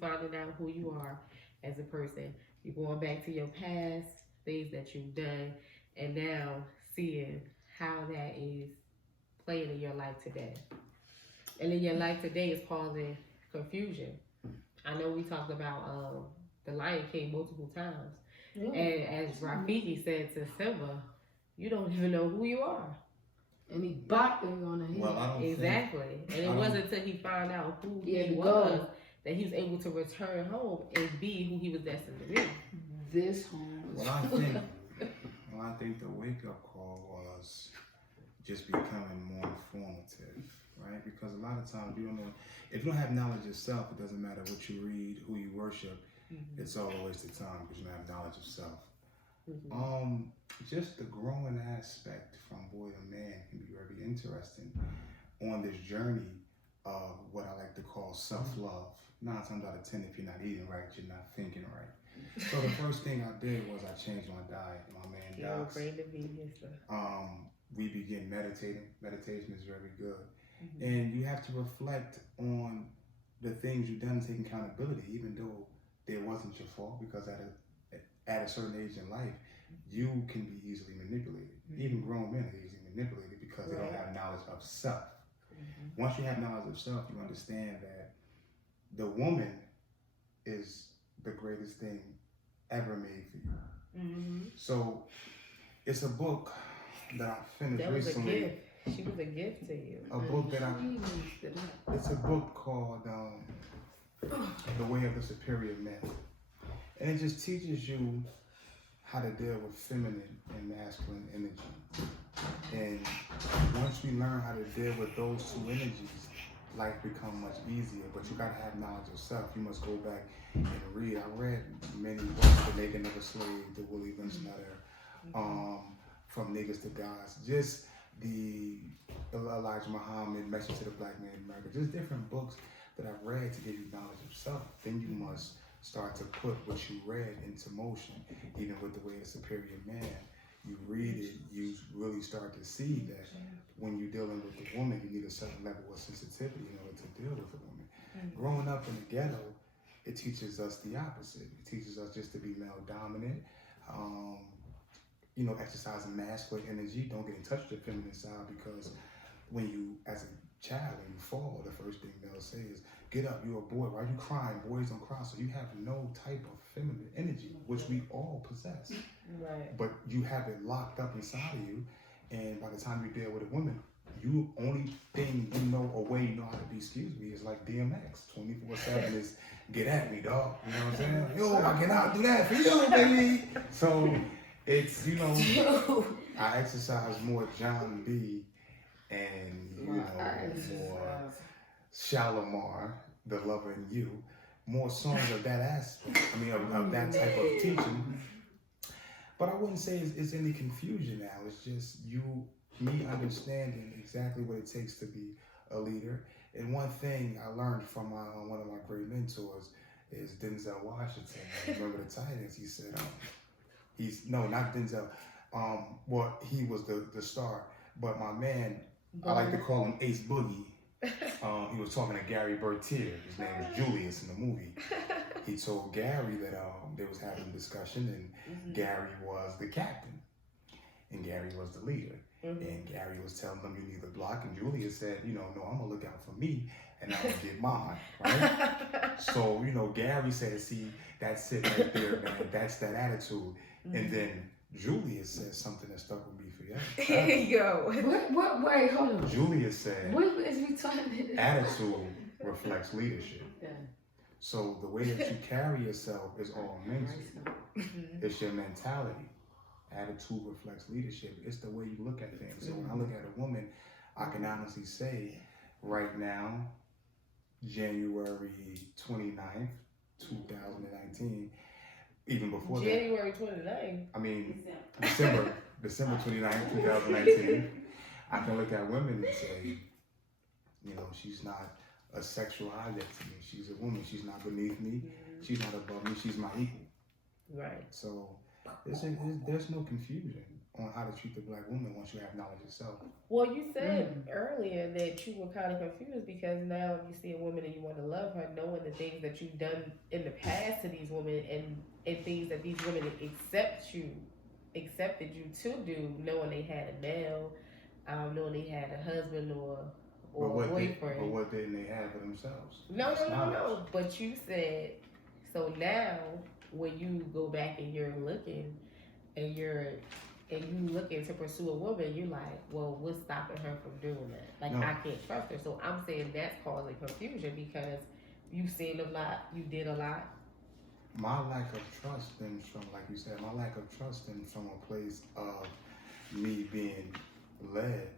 finding out who you are as a person. You're going back to your past, things that you've done, and now seeing how that is playing in your life today. And in your life today is causing confusion. I know we talked about the Lion King multiple times. Yeah. And as Rafiki said to Simba, you don't even know who you are. And he bopped him on the head. Well, exactly. And it wasn't until he found out who he was that he was able to return home and be who he was destined to be. This home. I think the wake-up call was just becoming more informative, right? Because a lot of times you don't know, if you don't have knowledge yourself, it doesn't matter what you read, who you worship, it's all a waste of time because you don't have knowledge of self. Just the growing aspect from boy to man can be very interesting on this journey of what I like to call self-love. 9 times out of 10, if you're not eating right, you're not thinking right. So the first thing I did was I changed my diet. My man Docs. We begin meditating. Meditation is very good. And you have to reflect on the things you've done, take accountability, even though it wasn't your fault, because at a certain age in life, you can be easily manipulated. Even grown men are easily manipulated because they don't have knowledge of self. Once you have knowledge of self, you understand that the woman is the greatest thing ever made for you. So it's a book that I finished recently. A gift. She was a gift to you. A book that it's a book called The Way of the Superior Man. And it just teaches you how to deal with feminine and masculine energy. And once we learn how to deal with those two energies, life becomes much easier. But you gotta have knowledge of self. You must go back and read. I read many books, The Making of a Slave, The Willie Lynch Letter, From Niggas to Gods, just the Elijah Muhammad, Message to the Black Man in America, just different books that I've read to give you knowledge of self. Then you must start to put what you read into motion, even with The Way of the Superior Man. You read it, you really start to see that when you're dealing with a woman, you need a certain level of sensitivity in order to deal with a woman. Growing up in the ghetto, it teaches us the opposite. It teaches us just to be male dominant, exercising masculine energy. Don't get in touch with your feminine side, because when you, as a child, when you fall, the first thing they'll say is, get up, you're a boy, why are you crying? Boys don't cry. So you have no type of feminine energy, which we all possess. Right. But you have it locked up inside of you, and by the time you deal with a woman, you only thing you know, or way you know how to be, is like DMX. 24/7 is get at me, dog. You know what I'm saying? Yo, I cannot do that for you, baby. So it's, I exercise more John B. and, more Shalimar, The Lover in You, more songs of that aspect, of that type of teaching. But I wouldn't say it's any confusion now. It's just me understanding exactly what it takes to be a leader. And one thing I learned from one of my great mentors is Denzel Washington. Remember the Titans? He said, not Denzel. He was the star. But my man, I like to call him Ace Boogie. He was talking to Gary Bertier. His name is Julius in the movie. He told Gary that they was having a discussion, and Gary was the captain, and Gary was the leader. And Gary was telling him, you need to block, and Julius said, no, I'm gonna look out for me, and I'm gonna get mine, right? So, Gary said, see, that's it right there, man. That's that attitude. And then Julius said something that stuck with me forever. Yo. What? Wait, hold on. Julius said, what is we talking about? Attitude reflects leadership. Yeah. So the way that you carry yourself is all mental. It's your mentality. Attitude reflects leadership. It's the way you look at things. So when I look at a woman, I can honestly say right now, January 29th, 2019, even before January 29th? December 29th, 2019, I can look at women and say, she's not a sexual object to me. She's a woman. She's not beneath me. She's not above me. She's my equal. Right. So there's no confusion on how to treat the black woman once you have knowledge yourself. Well, you said earlier that you were kind of confused because now you see a woman and you want to love her, knowing the things that you've done in the past to these women and things that these women accepted you to do, knowing they had a male, knowing they had a husband or a boyfriend. But what didn't they have for themselves? No. But you said so now when you go back and you're looking and you looking to pursue a woman, you're like, well, what's stopping her from doing that? Like, No. I can't trust her. So I'm saying that's causing confusion because you've seen a lot, you did a lot. My lack of trust stems from, like you said, my lack of trust stems from a place of me being led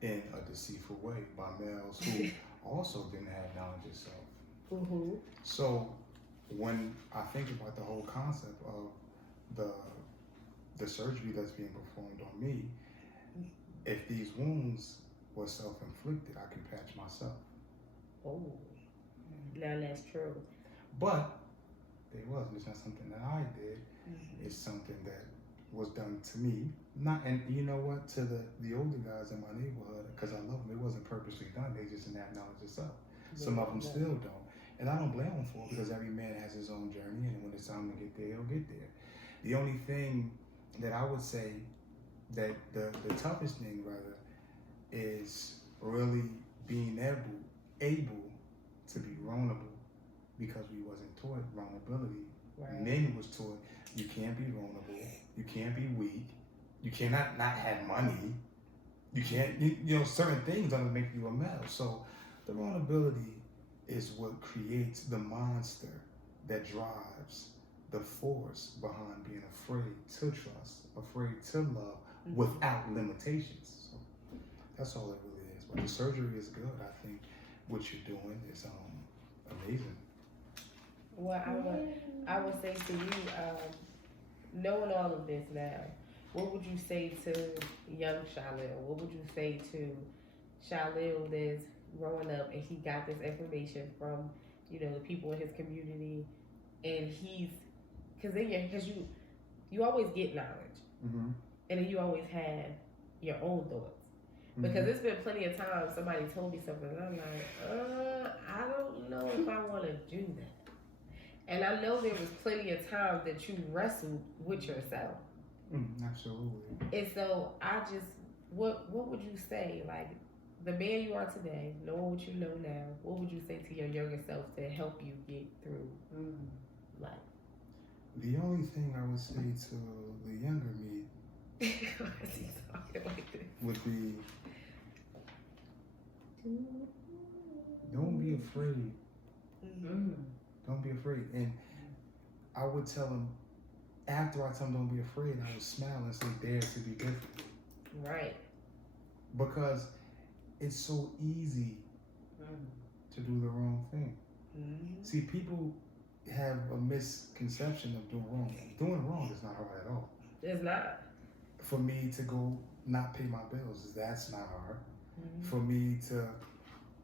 in a deceitful way by males who also didn't have knowledge of self. Mm-hmm. So when I think about the whole concept of the surgery that's being performed on me, if these wounds were self-inflicted, I can patch myself. Oh, now that's true. But it wasn't. It's not something that I did. It's something that was done to me. And you know what? To the older guys in my neighborhood, because I love them, it wasn't purposely done. They just didn't have knowledge of self. Some of them still don't. And I don't blame them for it because every man has his own journey, and when it's time to get there, he'll get there. The only thing that I would say that the toughest thing rather is really being able to be vulnerable because we wasn't taught vulnerability. Right. Men was taught you can't be vulnerable, you can't be weak, you cannot not have money, you can't, you know, certain things don't make you a male. So the vulnerability is what creates the monster that drives the force behind being afraid to trust, afraid to love without limitations. So that's all it really is. But the surgery is good. I think what you're doing is amazing. Well, I would say to you, knowing all of this now, what would you say to young Shalil? What would you say to Shalil that's growing up and he got this information from, you know, the people in his community, and because you always get knowledge, and then you always have your own thoughts. Because there's been plenty of times somebody told me something and I'm like, I don't know if I want to do that. And I know there was plenty of times that you wrestled with yourself. Absolutely. And so what would you say, like, the man you are today, knowing what you know now, what would you say to your younger self to help you get through life? The only thing I would say to the younger me would be, don't be afraid. Don't be afraid. And I would tell him, after I tell him don't be afraid, I would smile and say dare to be different. Right. Because it's so easy to do the wrong thing. See, people have a misconception of doing wrong. Doing wrong is not hard at all. It's not. For me to go not pay my bills, that's not hard. For me to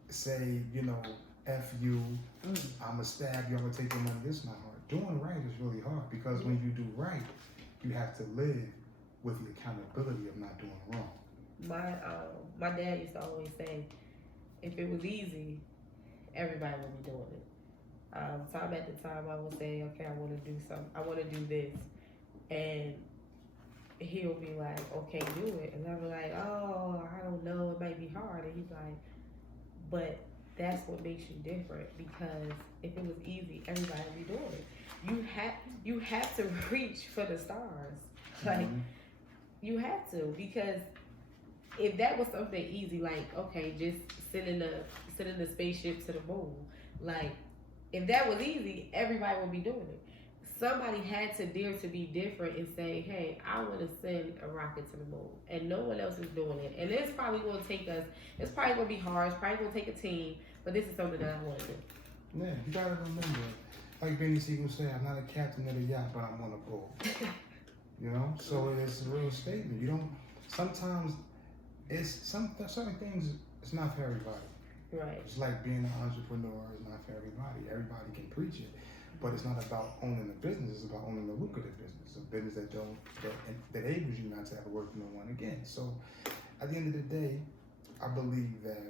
say, you know, F you, I'm gonna stab you, I'm gonna take your money, that's not hard. Doing right is really hard because when you do right, you have to live with the accountability of not doing wrong. My dad used to always say, if it was easy, everybody would be doing it. Time at the time, I would say, okay, I want to do something. I want to do this. And he'll be like, okay, do it. And I'll be like, oh, I don't know. It might be hard. And he's like, but that's what makes you different, because if it was easy, everybody would be doing it. You have to reach for the stars. Like, you have to, because if that was something easy, like, okay, just sending the spaceship to the moon, like, if that was easy, everybody would be doing it. Somebody had to dare to be different and say, hey, I want to send a rocket to the moon, and no one else is doing it. And it's probably going to take us, it's probably going to be hard, it's probably going to take a team, but this is something that I want to do. Yeah, you got to remember, like Benny Siegel said, I'm not a captain of the yacht, but I'm on a boat. You know, so it's a real statement. You don't, sometimes certain things, it's not for everybody. Right. It's like being an entrepreneur is not for everybody. Everybody can preach it. But it's not about owning a business. It's about owning a lucrative business, a business that enables you not to ever work for no one again. So, at the end of the day, I believe that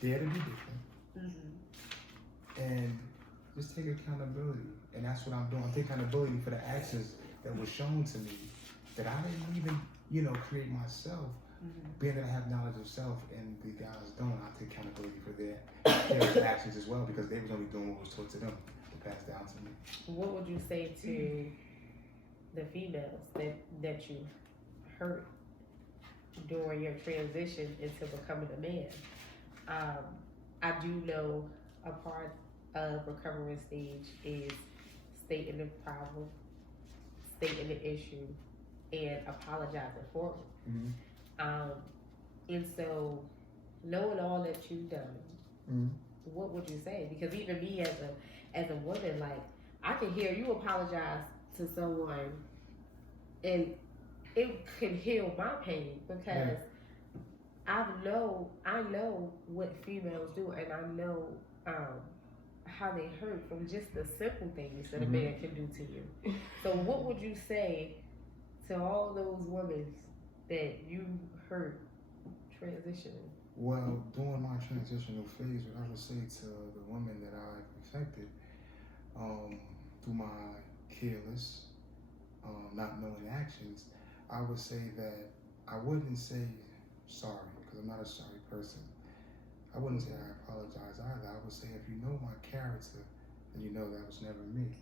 dare to be different, and just take accountability. And that's what I'm doing. I'm taking accountability for the actions that were shown to me that I didn't even, create myself. Being that I have knowledge of self and the guys don't, I take accountability for their actions as well, because they was only doing what was taught to them to pass down to me. What would you say to the females that you hurt during your transition into becoming a man? I do know a part of recovering stage is stating the problem, stating the issue, and apologizing for it. And so, knowing all that you've done, what would you say? Because even me as a woman, like, I can hear you apologize to someone, and it can heal my pain, because I know what females do, and I know how they hurt from just the simple things that a man can do to you. So what would you say to all those women that you hurt transitioning? Well, during my transitional phase, what I would say to the women that I affected, through my careless, not knowing actions, I would say that I wouldn't say sorry, because I'm not a sorry person. I wouldn't say I apologize either. I would say, if you know my character, then you know that was never me.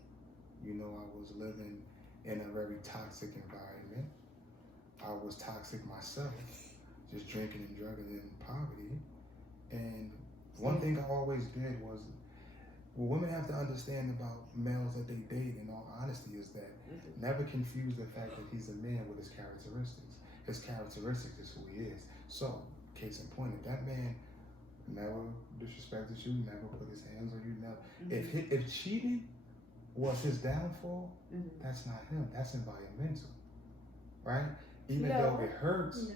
You know I was living in a very toxic environment. I was toxic myself, just drinking and drugging in poverty. And one thing I always did was, what women have to understand about males that they date, in all honesty, is that never confuse the fact that he's a man with his characteristics. His characteristics is who he is. So, case in point, if that man never disrespected you, never put his hands on you, never. If cheating was his downfall, that's not him. That's environmental, right? Even though it hurts,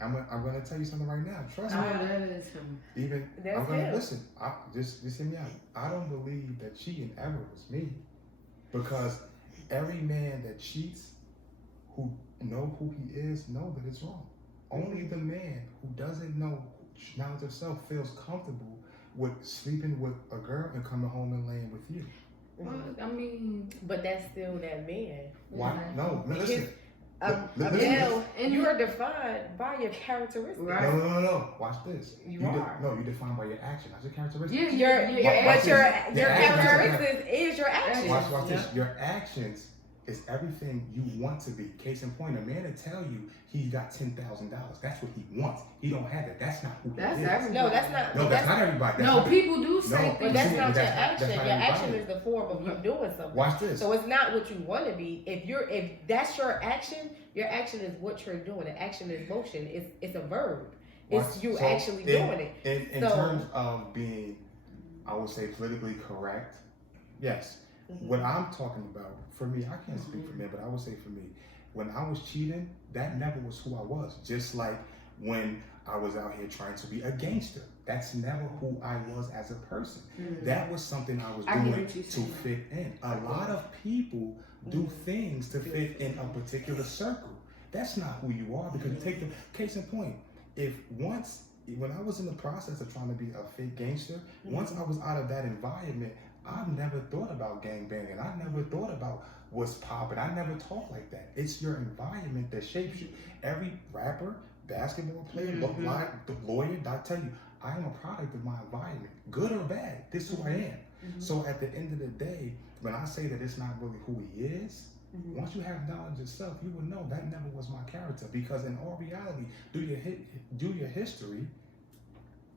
I'm gonna tell you something right now. Trust me. That is him. I'm gonna listen. Just hear me out. I don't believe that cheating ever was me, because every man that cheats, who know who he is, know that it's wrong. Only the man who doesn't know knowledge of self feels comfortable with sleeping with a girl and coming home and laying with you. Well, I mean, but that's still that man. Why? No, listen. You are defined by your characteristics. Right. No. Watch this. You are. You're defined by your action, not your characteristics. Your characteristics is your actions. Watch this. Your actions is everything you want to be. Case in point, a man will tell you he's got $10,000. That's what he wants. He don't have it. That's not who he is. Everybody. No, that's not. No, that's not everybody. That's people do say but that's not your action. That's not your action is the form of you doing something. Watch this. So it's not what you want to be. If that's your action is what you're doing. The action is motion. It's a verb. It's you actually doing it. In terms of being, I would say, politically correct, yes. What I'm talking about, for me, I can't speak for men, but I would say for me, when I was cheating, that never was who I was. Just like when I was out here trying to be a gangster, that's never who I was as a person. That was something I was doing to fit in. A lot of people do things to fit in a particular circle. That's not who you are, because you take the case in point. When I was in the process of trying to be a fake gangster, once I was out of that environment, I've never thought about gangbanging. I never thought about what's popping. I never talked like that. It's your environment that shapes you. Every rapper, basketball player, lawyer, I tell you, I am a product of my environment, good or bad. This is who I am. So at the end of the day, when I say that it's not really who he is, once you have knowledge of self, you will know that never was my character. Because in all reality, do your history,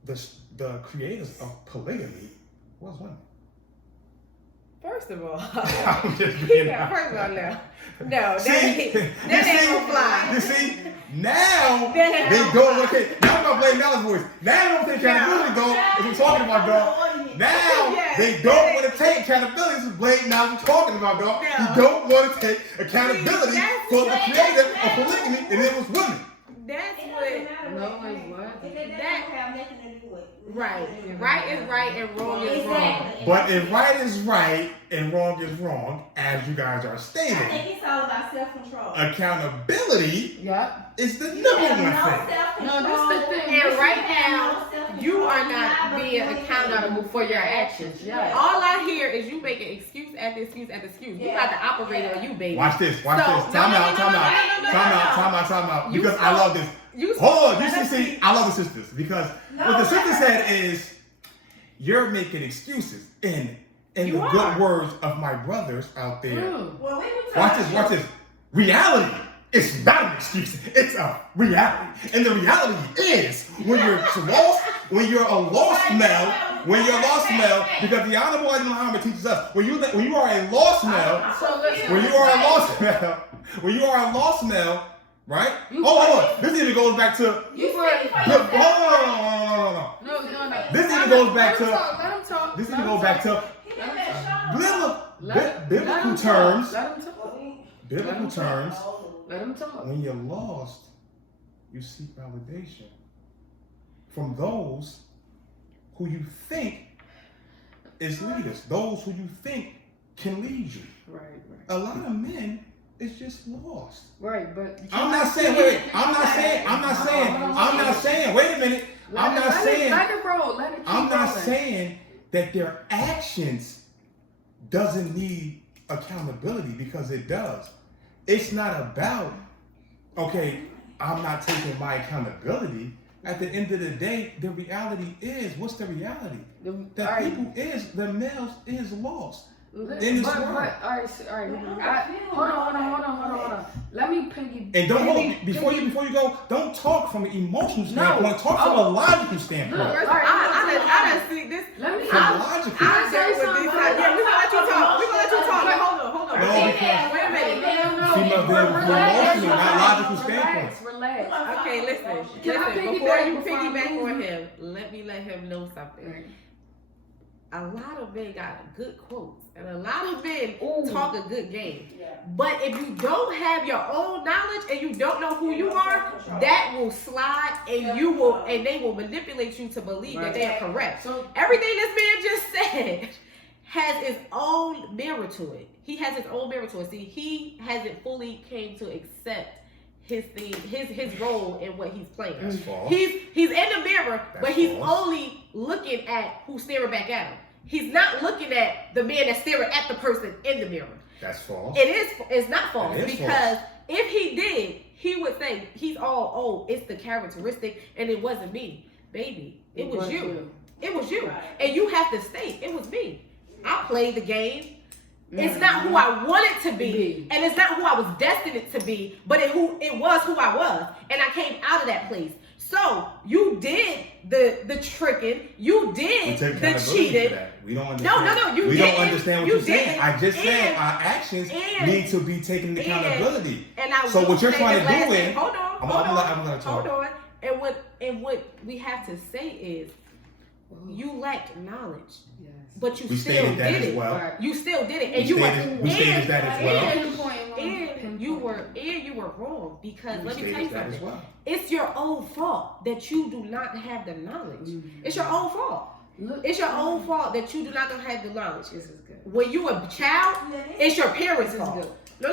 the creators of polygamy was women. First of all, I'm just being first of all, no, that ain't gonna fly. You see, now they go, okay, now I'm gonna blame Nell's voice. Now I don't think accountability though, if we're talking about dog. Now they don't want to take accountability. This is blame now we're talking about dog. You don't want to take accountability for the creator of polygamy, and it was women. That's what. No, it wasn't. That have nothing to do with Right. Right is right and wrong is wrong. Exactly. But if right is right and wrong is wrong, as you guys are I stating, think it's all about self-control. accountability Yep. is the You number have one no thing. self-control. No, this the thing. And right now, No self-control. you are not You're being liable to accountable for your actions. Yes. All I hear is you making excuse after excuse after excuse. We about to operate on you, baby. Watch this. So, no, no, Time no, out. no, no, no, no, Time out. You Because I spoke- love this. You Hold on. spoke- You see, I love the sisters because what the sister said is you're making excuses. And in You the are. good words of my brothers out there, Well, we were watch talking- this. Reality is not an excuse. It's a reality. And the reality is when you're lost, when you're a lost male, because the Honorable Elijah Muhammad teaches us, when you are a lost male, So listen. when you are a lost male, right? Hold on. This even goes back to. You were. Hold on. No. This even goes back Let him to. talk. Let him talk. This Let even him goes back talk. to biblical Let him terms. talk. Let him talk. Biblical terms. Let him talk. When you're lost, you seek validation from those who you think is leaders, those who you think can lead you. Right. A lot of men is just lost. Right, but I'm not saying. Wait. I'm not saying. Wait a minute. I'm not saying. Let it roll. Let it keep I'm not rolling. saying that their actions doesn't need accountability because it does. It's not about, okay, I'm not taking my accountability. At the end of the day, the reality is, what's the reality? The males is lost. In this world. All right. Hold on. Let me piggy. And don't hold, before you go, don't talk from an emotional standpoint. Talk from a logical standpoint. Look, I done see this. Let me. From logical. I dealt with this. Yeah, we're gonna let you talk. Hold on. No, because Wait a minute. females deal with emotional, not logical standpoint. Relax. Okay, listen. Can I Before you piggyback before I piggyback move? on him, let him know something. A lot of men got good quotes, and a lot of men talk a good game. Yeah. But if you don't have your own knowledge and you don't know who you are, that will slide, and they will manipulate you to believe that they are correct. So Everything this man just said has its own mirror to it. He has his own mirror to it. See, he hasn't fully came to accept his thing, his role in what he's playing. That's false. He's in the mirror, but That's he's false. only looking at who's staring back at him. He's not looking at the man that's staring at the person in the mirror. That's false. It's not false It is because if he did, he would say he's it's the characteristic and it wasn't me, baby. It was you. It was you. Right. And you have to state it was me. I played the game. It's not who I wanted to be, and it's not who I was destined to be, but it was who I was, and I came out of that place. So you did the tricking, you did We take the accountability cheating. for that. We don't understand. No, you We didn't. don't understand what You you're saying. didn't. I just said And- our actions and- need to be taken accountability. And I So will what you're say trying this to do last thing. is- hold on. I'm gonna talk. Hold on. And what we have to say is you lacked knowledge, but you We still stated that did as it. well. You still did it, We and you stated that as well. and you were wrong because We let me tell stated you that as something. well. It's your own fault that you do not have the knowledge. It's your own fault. It's your own fault that you do not have the knowledge. This is good. When you a child, it's your parents' This is fault. good.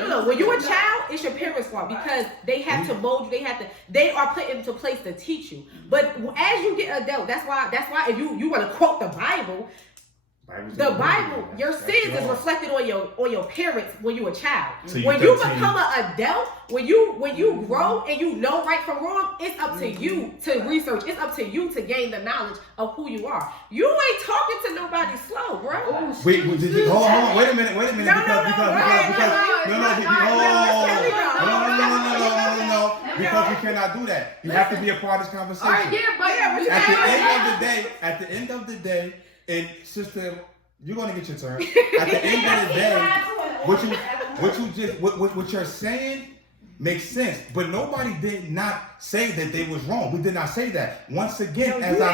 No. When you're a child, it's your parents' fault because they have to mold you. They are put into place to teach you. But as you get adult, that's why if you want to quote the Bible, the Bible, your sins is reflected on your parents when you a child. So When you 13. become an adult, when you grow and you know right from wrong, it's up to you to research. It's up to you to gain the knowledge of who you are. You ain't talking to nobody slow, bro. Wait, hold on, wait a minute, No, because we cannot do that. You have to be a part of this conversation. All right, At the end of the day, and sister, you're gonna get your turn. At the end of the day, what you're saying makes sense. But nobody did not say that they was wrong. We did not say that. Once again, as I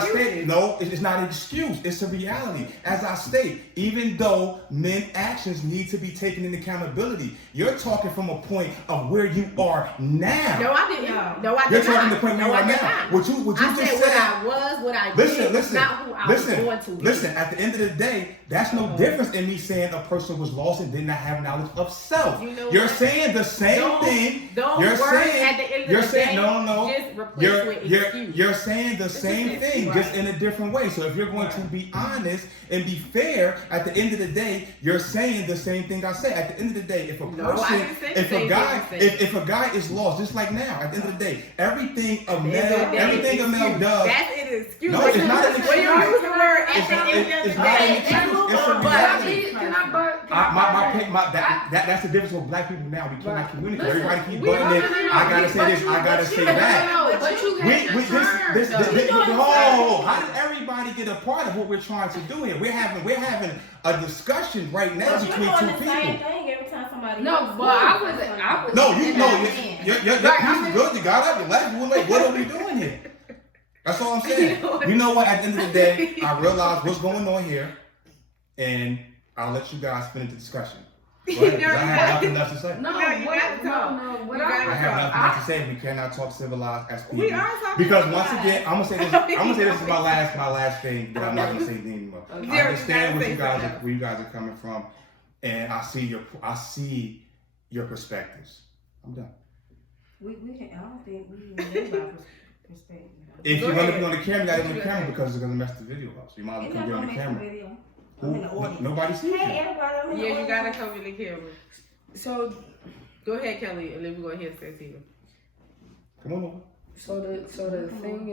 stated, no, it's not an excuse. It's a reality. As I state, even though men's actions need to be taken into accountability, you're talking from a point of where you are now. No, I didn't. No, I did You're talking not. from the point where you are now. What you I just said what I was, what I did, not who I was going to be. Listen, at the end of the day, that's no difference in me saying a person was lost and did not have knowledge of self. You know you're what? saying the same thing. Don't you're work saying, at the end of you're the saying, day. no. Just replace with excuse. You're saying the same thing, just in a different way. So if you're going to be honest and be fair, at the end of the day, you're saying the same thing I say. At the end of the day, if a person, if a guy is lost, just like now, at the end of the day, everything a male does. That's an excuse. No, it's not an excuse. When you use the word at the end of the It's not an day, excuse. It's a reality. That's the difference with black people now. We cannot communicate. Everybody keep butting in. I gotta say this. I gotta say that. How did everybody get a part of what we're trying to do here? We're having a discussion right now between two people. Every time somebody No, but I was. No, you're good. You got up. You left. You were like, what are we doing here? That's all I'm saying. You know what? At the end of the day, I realize what's going on here, and I'll let you guys finish the discussion. Go ahead, 'cause I have nothing else to say. No, you gotta talk. what I have nothing else to say. We cannot talk civilized as people. We are talking because civilized. once again, I'm gonna say this. I'm gonna say this is my last thing, but I'm not gonna say anything anymore. I understand where you guys are coming from, and I see your perspectives. I'm done. I don't think we even know about perspective. If you're gonna be on the camera, you gotta be on the camera because it's gonna mess the video up. So you might as well come be on the camera. Nobody sees you. Hey, everybody. Yeah, you gotta come in the camera. So Go ahead, Kelly, and then we're gonna hear Santiva. Come on over. So the thing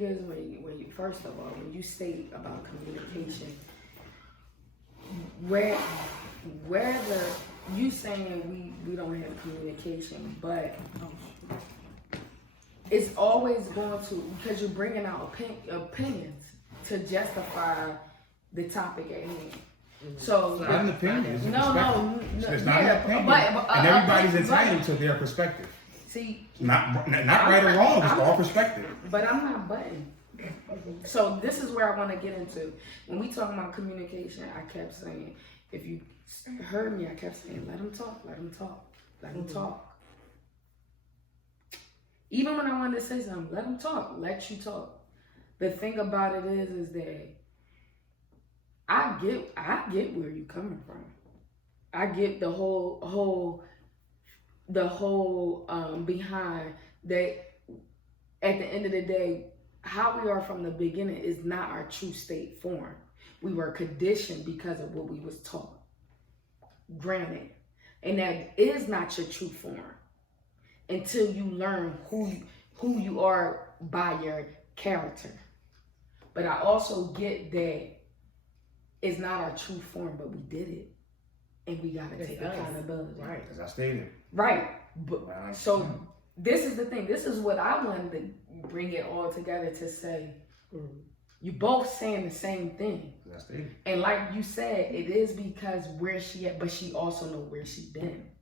is when you first of all when you state about communication, whether you saying we don't have communication, but it's always going to, because you're bringing out opinions to justify the topic at hand. So it's not an opinion. It's a no. It's not an opinion. And everybody's entitled to their perspective. See, not right or wrong. It's all perspective. But I'm not butting. So this is where I want to get into. When we talk about communication, I kept saying, if you heard me, I kept saying, let them talk, let them talk, let them talk. Even when I wanted to say something, let them talk, let you talk. The thing about it is that I get where you're coming from. I get the whole behind that. At the end of the day, how we are from the beginning is not our true state form. We were conditioned because of what we was taught. Granted, and that is not your true form until you learn who you are by your character. But I also get that it's not our true form, but we did it, and we gotta take accountability. Right, as I stated. Right, but so this is the thing. This is what I wanted to bring it all together to say. You both saying the same thing. As I stated. And like you said, it is because where she at, but she also know where she been.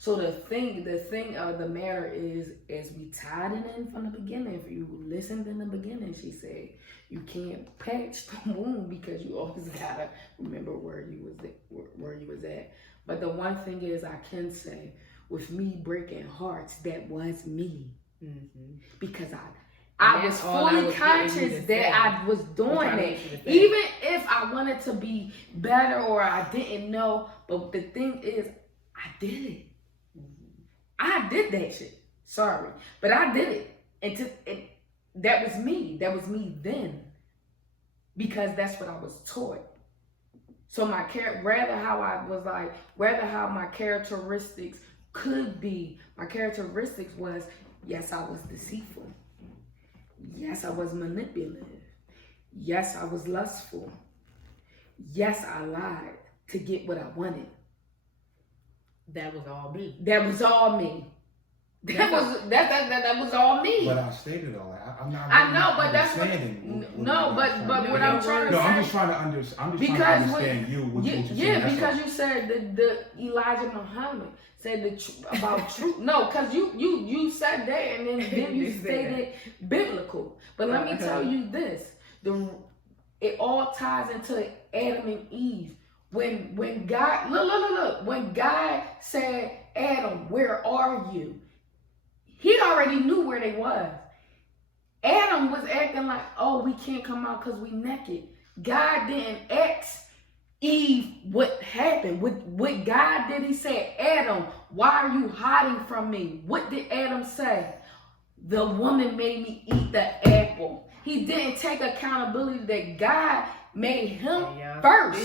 So the thing of the matter is, as we tied it in from the beginning, if you listened in the beginning, she said, you can't patch the wound because you always gotta remember where you was at. But the one thing is, I can say, with me breaking hearts, that was me. Mm-hmm. Because I was fully conscious that I was doing it. Even if I wanted to be better or I didn't know, but the thing is, I did it. I did that shit. Sorry. But I did it. And that was me. That was me then. Because that's what I was taught. So rather how my characteristics could be, my characteristics was, yes, I was deceitful. Yes, I was manipulative. Yes, I was lustful. Yes, I lied to get what I wanted. That was all me. That was all me. That was all me. But I stated all that. I'm not. I know, but that's what. understanding No, but what I'm trying to No, say. I'm just trying to understand. I'm just trying to understand you. What you're saying. Yeah, That's because all. you said the Elijah Muhammad said about truth. No, because you said that and then you stated biblical. But let me tell you this: it all ties into Adam and Eve. When God look, when God said, Adam, where are you? He already knew where they was. Adam was acting like, oh, we can't come out because we naked. God didn't ask Eve what happened. What God did, he said, Adam, why are you hiding from me? What did Adam say? The woman made me eat the apple. He didn't take accountability that God made him first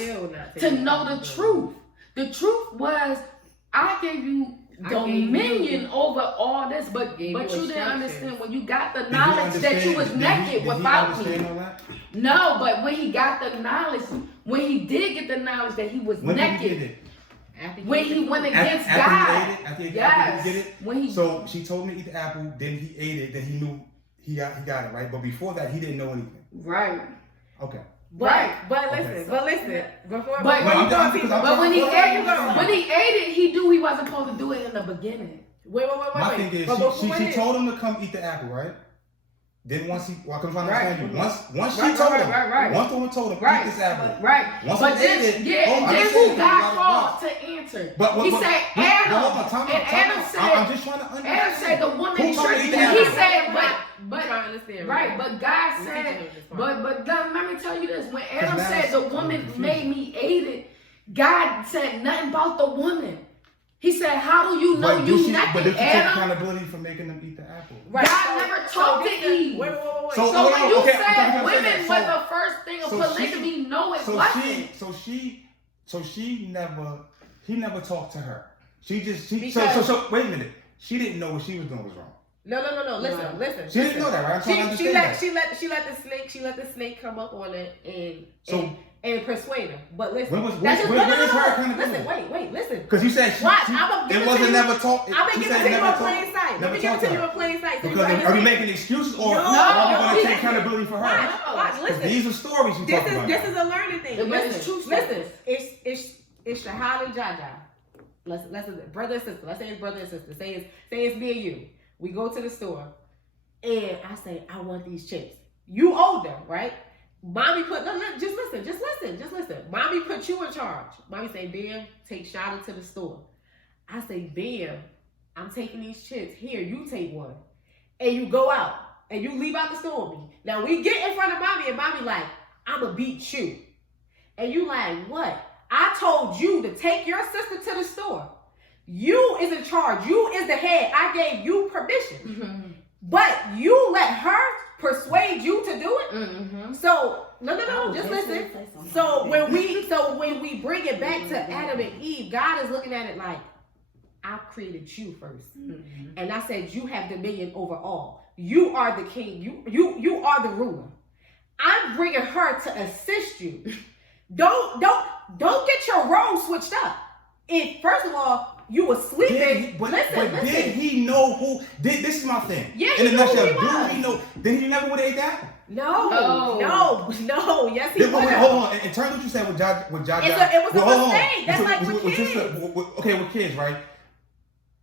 to know the truth. The truth was, I gave you dominion over all this, but you didn't understand when you got the knowledge that you was naked without me. No, but when he got the knowledge, when he did get the knowledge that he was naked, when he went against God, yes. So she told him to eat the apple, then he ate it, then he knew he got it right. But before that, he didn't know anything. Right. Okay. But listen. Before, but when he ate it, he knew he wasn't supposed to do it in the beginning. Wait. My thing is, she told him to come eat the apple, right? Then once I'm trying to understand you. Once she told him, once the woman told him, eat this apple. Right. Once but he ate it, then who God called to answer? He said Adam, and Adam said, I'm just trying to understand. Adam said the woman tricked me. He said, but God said, but God, let me tell you this. When Adam said the woman made me eat it, God said nothing about the woman. He said, how do you know you naked, But did you take Adam? accountability for making them eat the apple? Right. God never told to Eve. Wait. So when you said women was the first thing of polygamy, no, it wasn't. He never talked to her. So wait a minute. She didn't know what she was doing was wrong. No. Listen. She didn't know that, right? I'm trying to understand that. She let the snake come up on it and persuade her. But listen, where is her accountability? Listen. Because you said it wasn't never talked. I've been giving it to you in plain sight. Let me give it to you in plain sight. Because are you making excuses or are you going to take accountability for her? Watch, listen. These are stories you talk about. This is a learning thing. Listen. It's Shalil and Jaja. Let's brother and sister. Let's say it's brother and sister. Say it's me and you. We go to the store, and I say I want these chips. You older, right? Mommy just listen. Mommy put you in charge. Mommy say, Bam, take Charlotte to the store. I say, Bam, I'm taking these chips. Here, you take one. And you go out, and you leave out the store with me. Now, we get in front of Mommy, and Mommy like, I'ma beat you. And you like, what? I told you to take your sister to the store. You is in charge. You is the head. I gave you permission. Mm-hmm. But you let her persuade you to do it. Mm-hmm. So no, just listen. So when we bring it back to Adam and Eve, God is looking at it like, I created you first, and I said you have dominion over all. You are the king. You are the ruler. I'm bringing her to assist you. Don't get your role switch up. If first of all you were sleeping, listen. Did he know who? This is my thing. Yeah, in a nutshell, did he know? Then he never would have ate that. No. Yes, he would. Hold on. In terms of what you said with Jaja, it was a mistake. That's like with kids. With kids, right?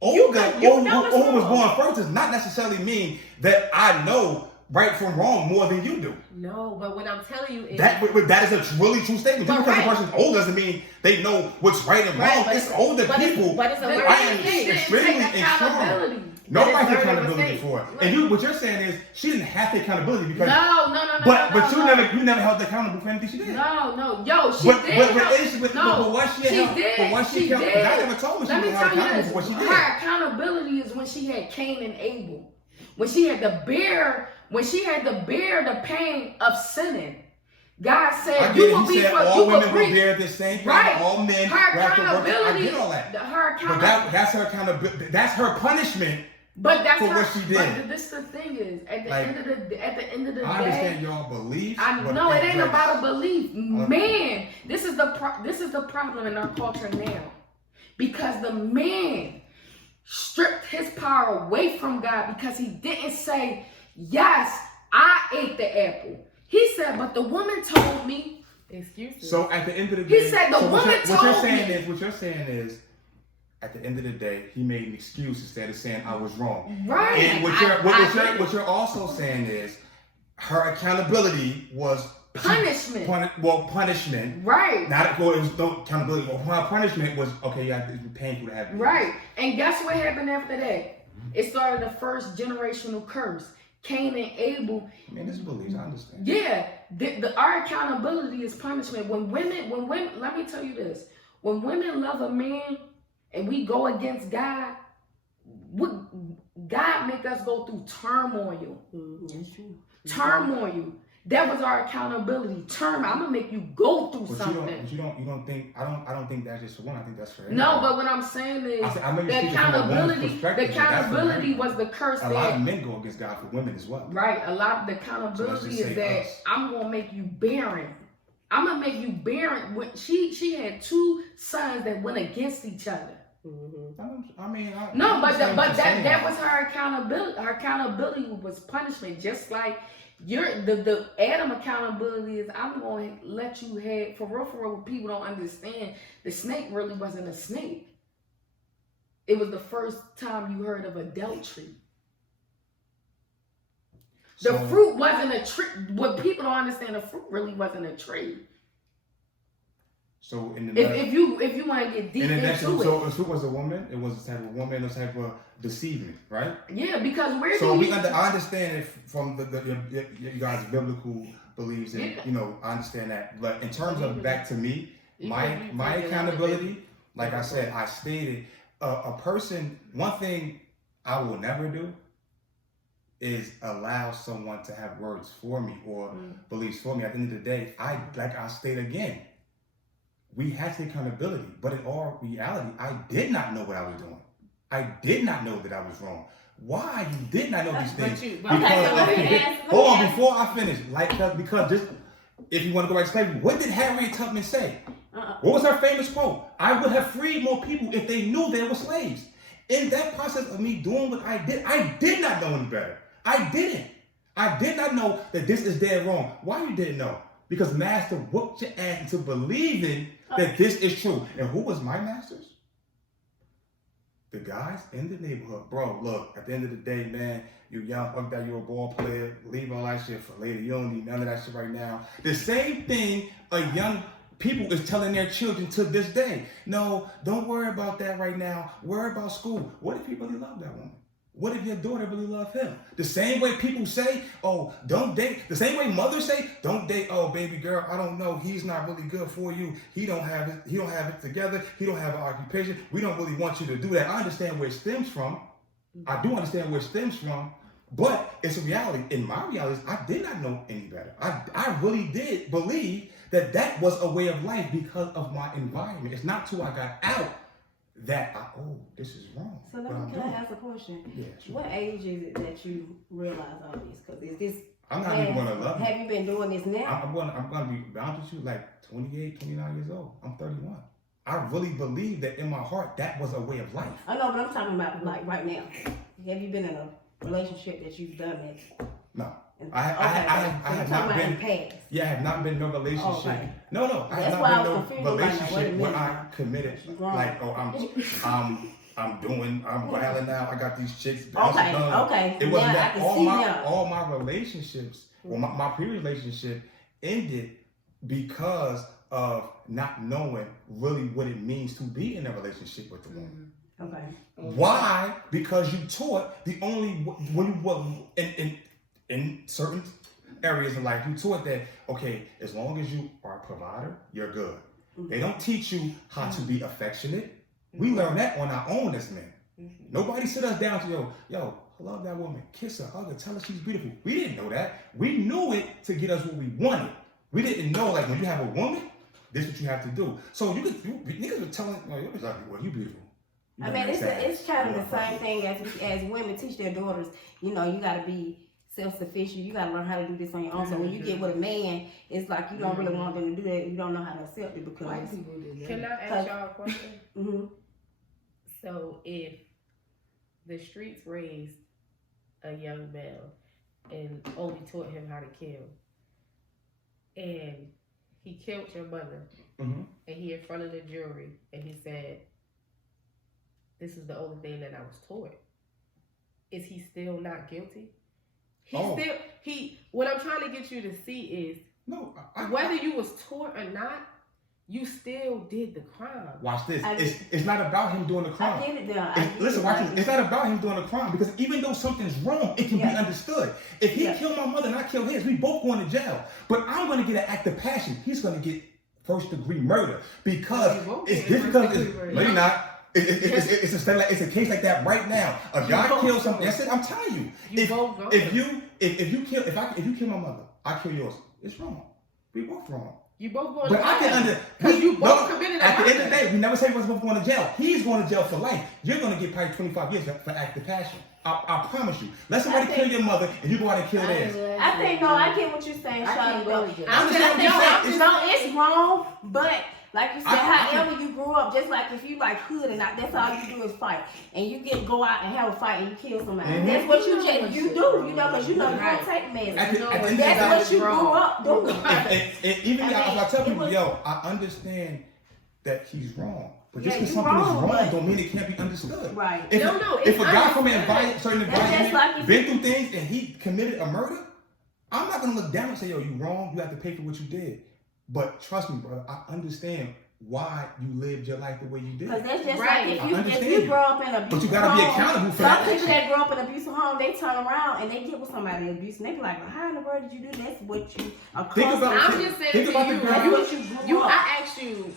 Who was born first does not necessarily mean that I know right from wrong more than you do. No, but what I'm telling you is that is a really true statement. Just because a person's old doesn't mean they know what's right and wrong. It's older people. But it's a I am extremely strong. Nobody takes accountability for it. And what you're saying is she didn't have the accountability because No. But you never held her accountable for anything she did. No. Yo, she did. But once she held, I never told her she was held accountable for what she did. Her accountability is when she had Cain and Abel. When she had to bear the pain of sinning. God said, "You will be for all women will bear the same pain. Right. All men her have to work." accountability. I get all that. Her But that's her accountability. That's her punishment. But that's for what she did. But this the thing is, at the end of the day, I understand y'all beliefs. No, it ain't about a belief, man. This is the problem in our culture now, because the man stripped his power away from God because he didn't say, yes, I ate the apple. He said, but the woman told me. Excuses. So at the end of the day, He said the woman what told you're saying me. is, what you're saying is, at the end of the day, he made an excuse instead of saying I was wrong. Right. And what you're also saying is, her accountability was Punishment. Punishment. Right. Not well, it was no accountability. Well, her punishment was okay. Yeah, it's painful to have. Right. And guess what happened after that? It started the first generational curse. Cain and Abel. I mean, this beliefs. I understand. Yeah. Our accountability is punishment. When women, let me tell you this. When women love a man and we go against God, God make us go through turmoil. That's true. Turmoil. That was our accountability. I'm gonna make you go through something. You don't think I don't think that's just for one. I think that's for everyone. No, but what I'm saying is I know the accountability was the curse a lot of men go against God for women as well. Right. A lot of the accountability is that I'm gonna make you barren. I'm gonna make you barren. When she had 2 sons that went against each other. Mm-hmm. I mean, that was her accountability. Her accountability was punishment, just like the Adam accountability is I'm going to let you have for real. People don't understand. The snake really wasn't a snake. It was the first time you heard of adultery. The fruit wasn't a tree. What people don't understand, the fruit really wasn't a tree. So in the if you want to get deep into it. So if it was a woman, it was a type of woman, a type of deceiving, right? Yeah, because I understand it from you guys' biblical beliefs, and I understand that. But in terms of back to me, my accountability, like I said, I stated a person. One thing I will never do is allow someone to have words for me or beliefs for me. At the end of the day, I state again. We had to take accountability, but in all reality, I did not know what I was doing. I did not know that I was wrong. Why you did not know these things? Hold on, before I finish, because just if you want to go back to slavery, what did Harriet Tubman say? What was her famous quote? I would have freed more people if they knew they were slaves. In that process of me doing what I did not know any better. I didn't. I did not know that this is dead wrong. Why you didn't know? Because master whooped your ass into believing that this is true. And who was my masters? The guys in the neighborhood. Bro, look, at the end of the day, man, you young, fuck that, you're a ball player. Leave all that shit for later. You don't need none of that shit right now. The same thing a young people is telling their children to this day. No, don't worry about that right now. Worry about school. What if you really love that woman? What if your daughter really loved him? The same way people say, oh, don't date. The same way mothers say, don't date. Oh, baby girl, I don't know. He's not really good for you. He don't have it together. He don't have an occupation. We don't really want you to do that. I understand where it stems from. I do understand where it stems from. But it's a reality. In my reality, I did not know any better. I really did believe that was a way of life because of my environment. It's not till I got out that this is wrong. So can I ask a question? Yeah, sure. What age is it that you realize all this? Because is this? I'm not even gonna love you. Have you been doing this now? I'm gonna be honest with you, like 28, 29 years old. I'm 31. I really believe that in my heart that was a way of life. I know, but I'm talking about like right now. Have you been in a relationship that you've done this? No. I have not been. Past. Yeah, I have not been in no relationship. Okay. No. I have not been in no relationship where I committed. Like, I'm wilding out. I got these chicks. Okay. It wasn't that. All my relationships, my previous relationship ended because of not knowing really what it means to be in a relationship with a woman. Okay. Why? Because you taught the only when you in certain areas in life, you taught that, okay, as long as you are a provider, you're good. Mm-hmm. They don't teach you how to be affectionate. We learn that on our own as men. Mm-hmm. Nobody sit us down to, yo, I love that woman. Kiss her, hug her, tell her she's beautiful. We didn't know that. We knew it to get us what we wanted. We didn't know, like, when you have a woman, this is what you have to do. So niggas were telling, you beautiful. I mean, it's kind of the same thing as women teach their daughters, you got to be self-sufficient. You got to learn how to do this on your own. So when you get with a man, it's like you don't really want them to do that. You don't know how to accept it because... Can I ask y'all a question? Mm-hmm. So if the streets raised a young male and only taught him how to kill. And he killed your mother. Mm-hmm. And he in front of the jury and he said, this is the only thing that I was taught. Is he still not guilty? What I'm trying to get you to see is whether you was taught or not, you still did the crime. Watch this. It's not about him doing the crime. I get it. Listen, watch this. It's not about him doing the crime because even though something's wrong, it can be understood. If he killed my mother and I kill his, we both going to jail. But I'm going to get an act of passion. He's going to get first degree murder because it's difficult. No, you're not. It's a case like that right now. A guy kills something. That's it. I'm telling you. If you kill my mother, I kill yours. It's wrong. We both wrong. You both going but to jail. I can because you both committed a At murder. the end of the day, we never say we're both going to jail. He's going to jail for life. You're going to get probably 25 years for act of passion. I promise you. Let somebody kill your mother and you go out and kill theirs. I think I get what you're saying, Shalil. No, it's wrong, but like you said, however you grew up, just like if you like hood and that's all you do is fight, and you go out and have a fight and you kill somebody. Mm-hmm. That's what you do, you know, because you don't take medicine. That's what you grew up doing. Even I tell people, I understand that he's wrong. But just because something is wrong don't mean it can't be understood. Right. If a guy from a certain environment been through things and he committed a murder, I'm not going to look down and say, you wrong, you have to pay for what you did. But trust me, brother, I understand why you lived your life the way you did. Because that's just like if you grow up in an abusive home. But you got to be accountable for that. Some people that grow up in an abusive home, they turn around and they get with somebody abuse and they be like, well, how in the world did you do that? That's what you are I'm just saying to you, I I asked you,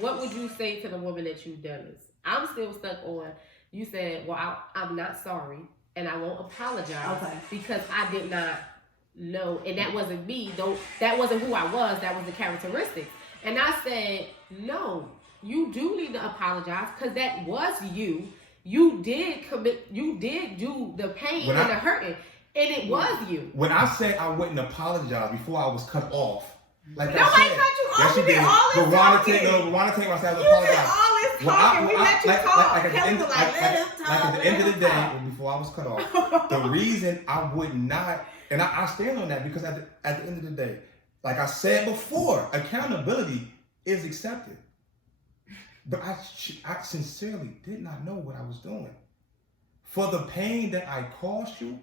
what would you say to the woman that you've done this? I'm still stuck on, you said, well, I'm not sorry and I won't apologize because I did not know, and that wasn't me, though. That wasn't who I was. That was the characteristics. And I said, no, you do need to apologize because that was you. You did do the pain and the hurting, and it was you. When I say I wouldn't apologize before I was cut off, like nobody cut you off. You did all this talking. Rwanda take myself to You apologize. did all this talking. We let you talk. Like at the end of the day, before I was cut off, the reason I would not. And I stand on that because at the end of the day, like I said before, accountability is accepted. But I sincerely did not know what I was doing. For the pain that I caused you,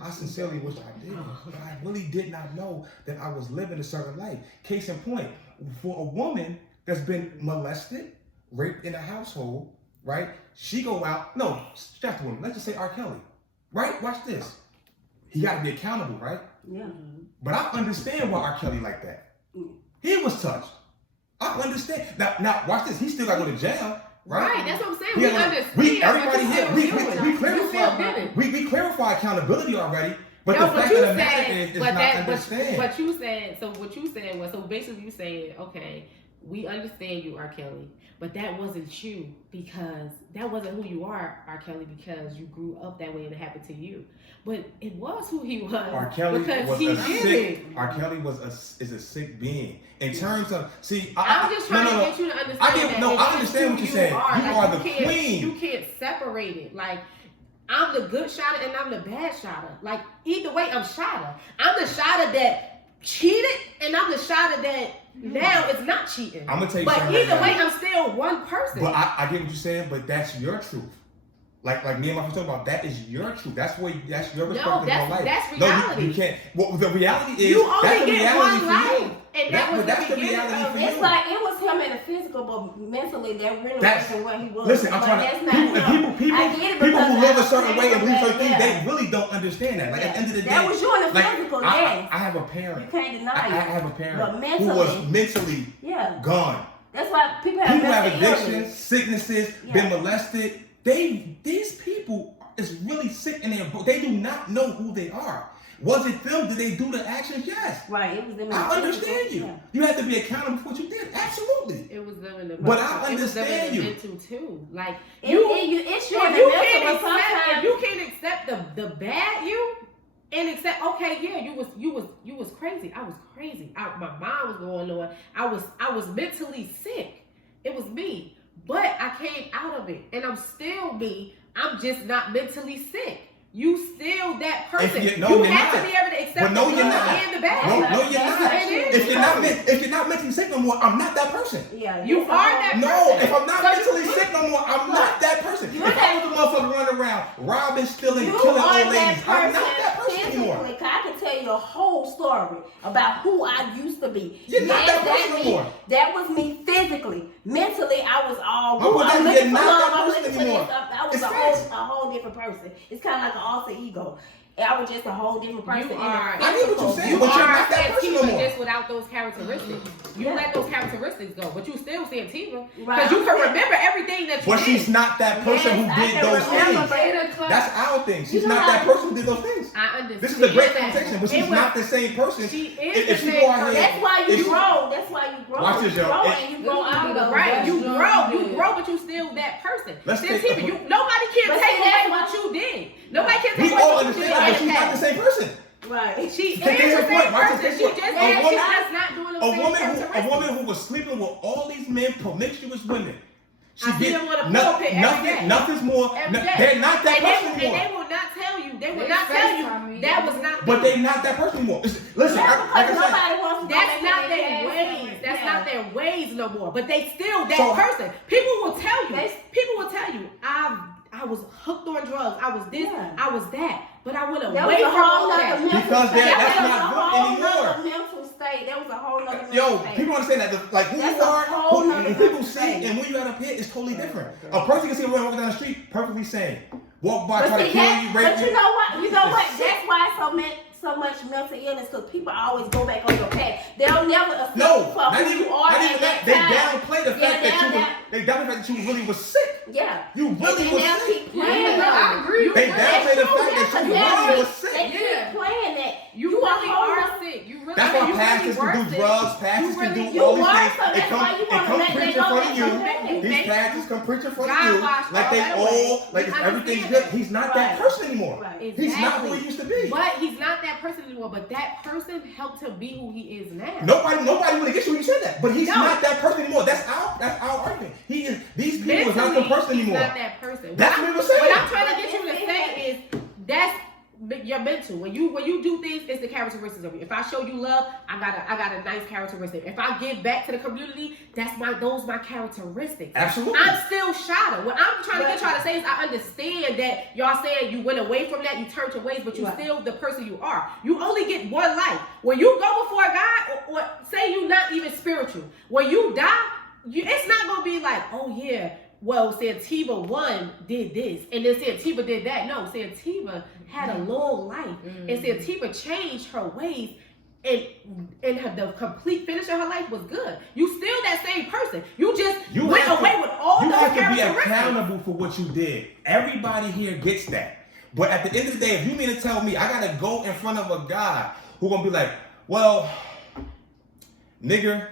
I sincerely wish I did. But I really did not know that I was living a certain life. Case in point, for a woman that's been molested, raped in a household, right? She go out, that's the woman. Let's just say R. Kelly, right? Watch this. He got to be accountable, right? Yeah. But I understand why R. Kelly like that. He was touched. I understand. Now watch this. He still got to go to jail, right? Right. That's what I'm saying. We understand. Everybody here. We clarify accountability already. But the fact of the matter is not understand. What you said was, so basically you saying, okay, we understand you, R. Kelly, but that wasn't you because that wasn't who you are, R. Kelly, because you grew up that way and it happened to you. But it was who he was. R. Kelly because was he a did sick. it. R. Kelly is a sick being. In terms of, I'm just trying to get you to understand. I understand what you're saying. You are the queen. You can't separate it. Like, I'm the good shotter and I'm the bad shotter. Like, either way, I'm shotter. I'm the shotter that cheated and I'm the shotter that now it's not cheating. I'm gonna tell you but something. But either way, I'm still one person. But I get what you're saying, but that's your truth. Like me and my friend talking about, that is your truth. That's your perspective on life. That's reality. No, you can't. Well, the reality is you only that's the get reality one life. And that's the reality for you. It's like it was him in the physical, but mentally that really wasn't what he was. Listen, I'm trying to. People who live a certain way and believe certain things, they really don't understand that. Like at the end of the day, that was you in the physical. I have a parent. You can't deny it. I have a parent mentally, who was mentally gone. Have addictions, sicknesses, been molested. These people is really sick in their book. They do not know who they are. Was it them? Did they do the actions? Yes. Right. It was them. I understand you. Yeah. You have to be accountable for what you did. Absolutely. It was them in the but I understand you. Mental too. Like it's your if you can't accept the bad you and accept you was crazy. I was crazy. My mind was going on. I was mentally sick. It was me. But I came out of it, and I'm still me, I'm just not mentally sick. You still that person. You, no, you you're have not. to be able to accept But no, the you're good not. and the bad. No, you're That's not. not true. If you're not mentally sick no more, I'm not that person. Yeah, You are that No, person. if I'm not So mentally sick no more, I'm not that person. If I was a motherfucker running around, robbing, stealing, You killing are old that ladies, person I'm not that person physically. anymore. I can tell you a whole story about who I used to be. You're not that person anymore. That was me physically. Mentally, I was all But woo. I'm you're looking for not love. that I'm person looking for anymore. this. I was It's a facts. whole different person. It's kind of like an alter ego. I was just a whole different person. You in the are- I get what you're saying, You but you're are not that person no Santiva more. just without those characteristics. You Yeah. let those characteristics go, but you still Santiva. Because Right. you can remember everything that you But did. she's not that person Yes, I who did can those remember, things. but- That's our thing. She's You know not that how- person who did those things. I understand. This is a great that. conversation, but It she's was- not the same person. She is If the she same go out person. here- That's why you If- grow. That's why you grow. Watch this, You y'all. grow If- and you grow out of it. Right, you That's grow, not you good. grow, but you still that person. Let's take Santiva, a- nobody can But take see, away that's what why- you did. Nobody can We take away all what you did. understand that, but in she's the not the past. same person. Right. She is Take the her same point. Watch person. this, She look. just A she's woman- just not doing the A same woman characteristics. who was sleeping with all these men, promiscuous women. She I see did them on the pulpit every day. nothing's more. Every day. They're not that and person they, anymore. And they will not tell you. They will They not tell you FaceTime me. that was not. But them. they're not that person anymore. Listen, Yeah, like because I said, nobody wants to go That's back not to their past. ways. That's Yeah. not their ways no more. But they still that So- person. People will tell you. They- People will tell you. I was hooked on drugs. I was this. Yeah. I was that. But I went That away was a from all whole that. nother mental Because state. that's That was not a good whole anymore. nother mental state. That was a whole nother mental Yo, state. people understand that. Like who That's you a are, whole nother and people mental see, state. and when you out up here, it's totally different. A person can see a woman walking down the street, perfectly sane. Walk by, But try to see, kill that- you, but rape you you. know what? You know what? Shit. That's why so much mental illness, because people always go back on your past. They'll never accept No, you for not who even, you are not at even that that. They time. downplay the Yeah, fact that you now were, they downplay the fact that you really was sick. Yeah. You really And was they'll sick. keep playing Yeah, that. I agree. They You- downplay the That's fact true, that you yeah, really was They sick. keep playing that. You a really whole are nother- sick. You really. That's why you pastors really can were do drugs, pastors You can really- do you all these were, things, so and that's come, why you and wanna come let preach in that go, front of you. that's okay. These pastors come preach in front of God you, washed like all they that all, away. like We it's everything's understand good. He's not Right. that person anymore. Right. He's not who Exactly. he used to be. But he's not that person anymore. But that person helped him be who he is now. Nobody would get you when you said that. But he's No. not that person anymore. That's our argument. He is. These people is not the Mentally, person he's anymore. not that person. That's what we were saying. What I'm trying to get you to say is that's your mental. When you do things, it's the characteristics of you. If I show you love, I got a nice characteristic. If I give back to the community, those my characteristics. Absolutely. I'm still Shada. What I'm trying to get y'all to say is I understand that y'all saying you went away from that, you turned your ways, but you Right. still the person you are. You only get one life. When you go before God, or say you not even spiritual, when you die, it's not gonna be like, oh yeah, well, Santiva 1 did this, and then Santiva did that. No, Santiva had a long life, and Santiva changed her ways, and the complete finish of her life was good. You still that same person. You just went away with all You those have to be characteristics. accountable for what you did. Everybody here gets that. But at the end of the day, if you mean to tell me I gotta go in front of a guy who gonna be like, well, nigger,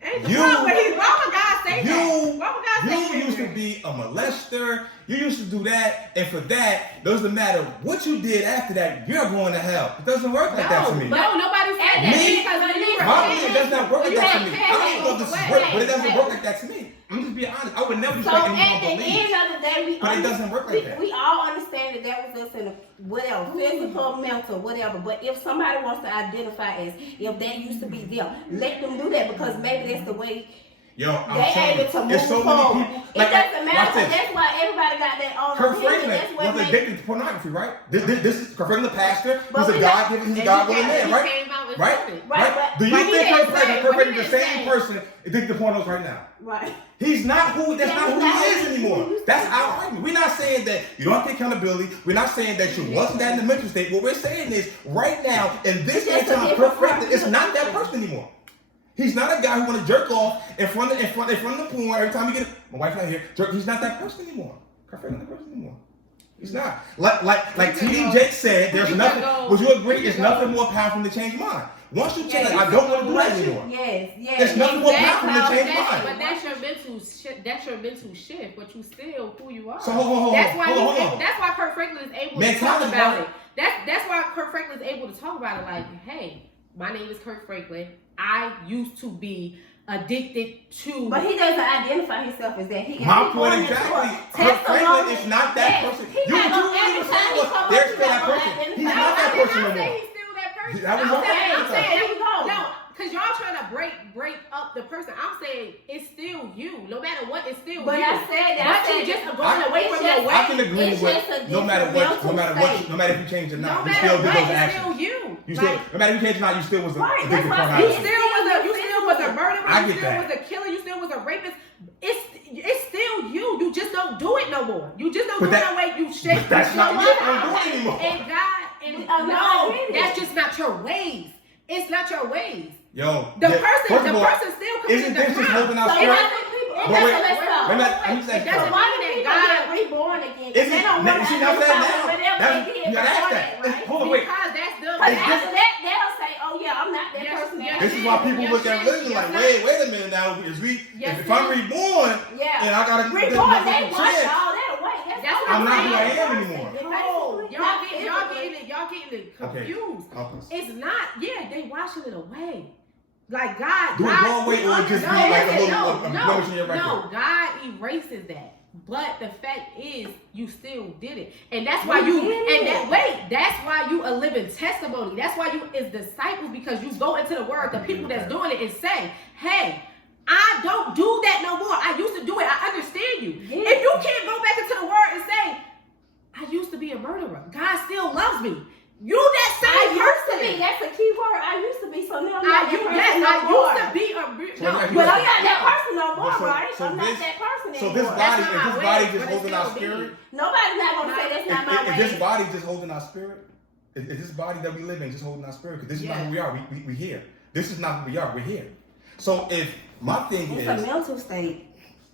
Ain't the You- problem. Why would God say you- that? Why would God say you used to that? be a molester, you used to do that, and for that, doesn't matter what you did after that, you're going to hell. It doesn't work like that to me. No, nobody said that. Me? Because when you were My a opinion kid, does not work like you that to had me. I kids, don't know if this is wait, work, but it doesn't wait. work like that to me. I'm just being honest. I would never So respect at anyone the believe. end of the day, But it doesn't work like that. We all understand that was us in a whatever, physical, mental, whatever. But if somebody wants to identify as if that used to be them, let them do that, because maybe that's the way Yo, I'm they telling able to you, move there's so forward. many people. It doesn't matter, watch because this. that's why everybody got their own Kirk opinion. Franklin That's what was makes addicted to pornography, right? This is Kirk Franklin, the pastor. But He's a we God not- given, he's a God willing man, He right? came out and Right? said it. Right, Do you but he think didn't Kirk Franklin, say- Kirk but he Franklin, the didn't same say- person addicted to pornos right now? right. He's not who. That's not who he is anymore. That's our argument. We're not saying that you don't take accountability. We're not saying that you wasn't that in the mental state. What we're saying is right now in this Just a time, different Kirk Franklin is person. not that person anymore. He's not a guy who want to jerk off in front of the porn every time he get. My wife's not here. He's not that person anymore. Kirk Franklin not that person anymore. He's not. Like T.D. Jakes said, there's nothing. Would you agree? It's nothing more powerful than change mind. Once you change, I don't want to do that anymore. Yes. There's nothing more Exactly. powerful than change But mind. that's your mental shift. That's your mental shift. But you still who you are. So hold That's why hold on. that's why Kirk Franklin is able Man, to talk Collins, about bro. it. That's why Kirk Franklin is able to talk about it. Like, hey, my name is Kirk Franklin. I used to be addicted to. But he doesn't identify himself as that. He My point exactly. Kirk Franklin is not that person. He's not gonna every time he come There's up, still that person. He's not that person no more. He's still that person. That was your I'm answer. saying, There you go. no, because y'all trying to break up the person. I'm saying it's still you. No matter what, it's still But you. I said that. But you just going away from your way. I can agree It's with just a no matter different what, state. no matter if you change or No not, you matter still did what, those it's actions. still you. You still, Like, no matter if you changed or not, you still was a Right, addicted that's from why I you action. still was a murderer. I You get still that. was a killer. You still was a rapist. It's still you. You just don't do it no more. You just don't But do that- it no way. You shake. But that's not you what know you don't do what? anymore. And God and I no, get it. that's just not your ways. It's not your ways. Yo, The yeah, person first of all, still commits isn't the this just crime. holding our So spirit? why do people? It But wait, doesn't- let's go. wait, I'm just It asking. doesn't Why mean do that people God. get reborn again? Is They it? don't want You to see what I'm saying now? whatever That's, they did you gotta ask before that. right? Hold on, wait. Because that's the. Because Is after that, they'll say, "Oh yeah, I'm not that Yes, person." yes, This is why people look at religion like, wait a minute now. Yes, If I'm reborn, Yeah. and I gotta Reborn, they this wash chance, all that away. That's I'm not who I saying. am anymore. No, Not y'all physically. getting it Okay. confused. Help us. It's not. Yeah, they washing it away. Like God, Do it God, wrong way or just be no, like a listen, little blemish in your record? no, God erases that. But the fact is, you still did it, and that's why you. That's why you a living testimony. That's why you is disciples, because you go into the word, the people that's doing it, and say, "Hey, I don't do that no more. I used to do it. I understand you. Yeah. If you can't go back into the word and say, I used to be a murderer. God still loves me. You that same person. That's a key word. I used to be, so now I'm not I that person used no more. to be a So now you But got- I'm not that person no more, So- right? so I'm not this- that person So anymore. this body, That's is not this my body way, just but holding it's our still spirit? me. Nobody's not gonna say that's not my Is way. this body just holding our spirit? Is this body that we live in just holding our spirit? Because this is not who we are. We here. This is not who we are. We're here. So if my thing It's a is, mental state.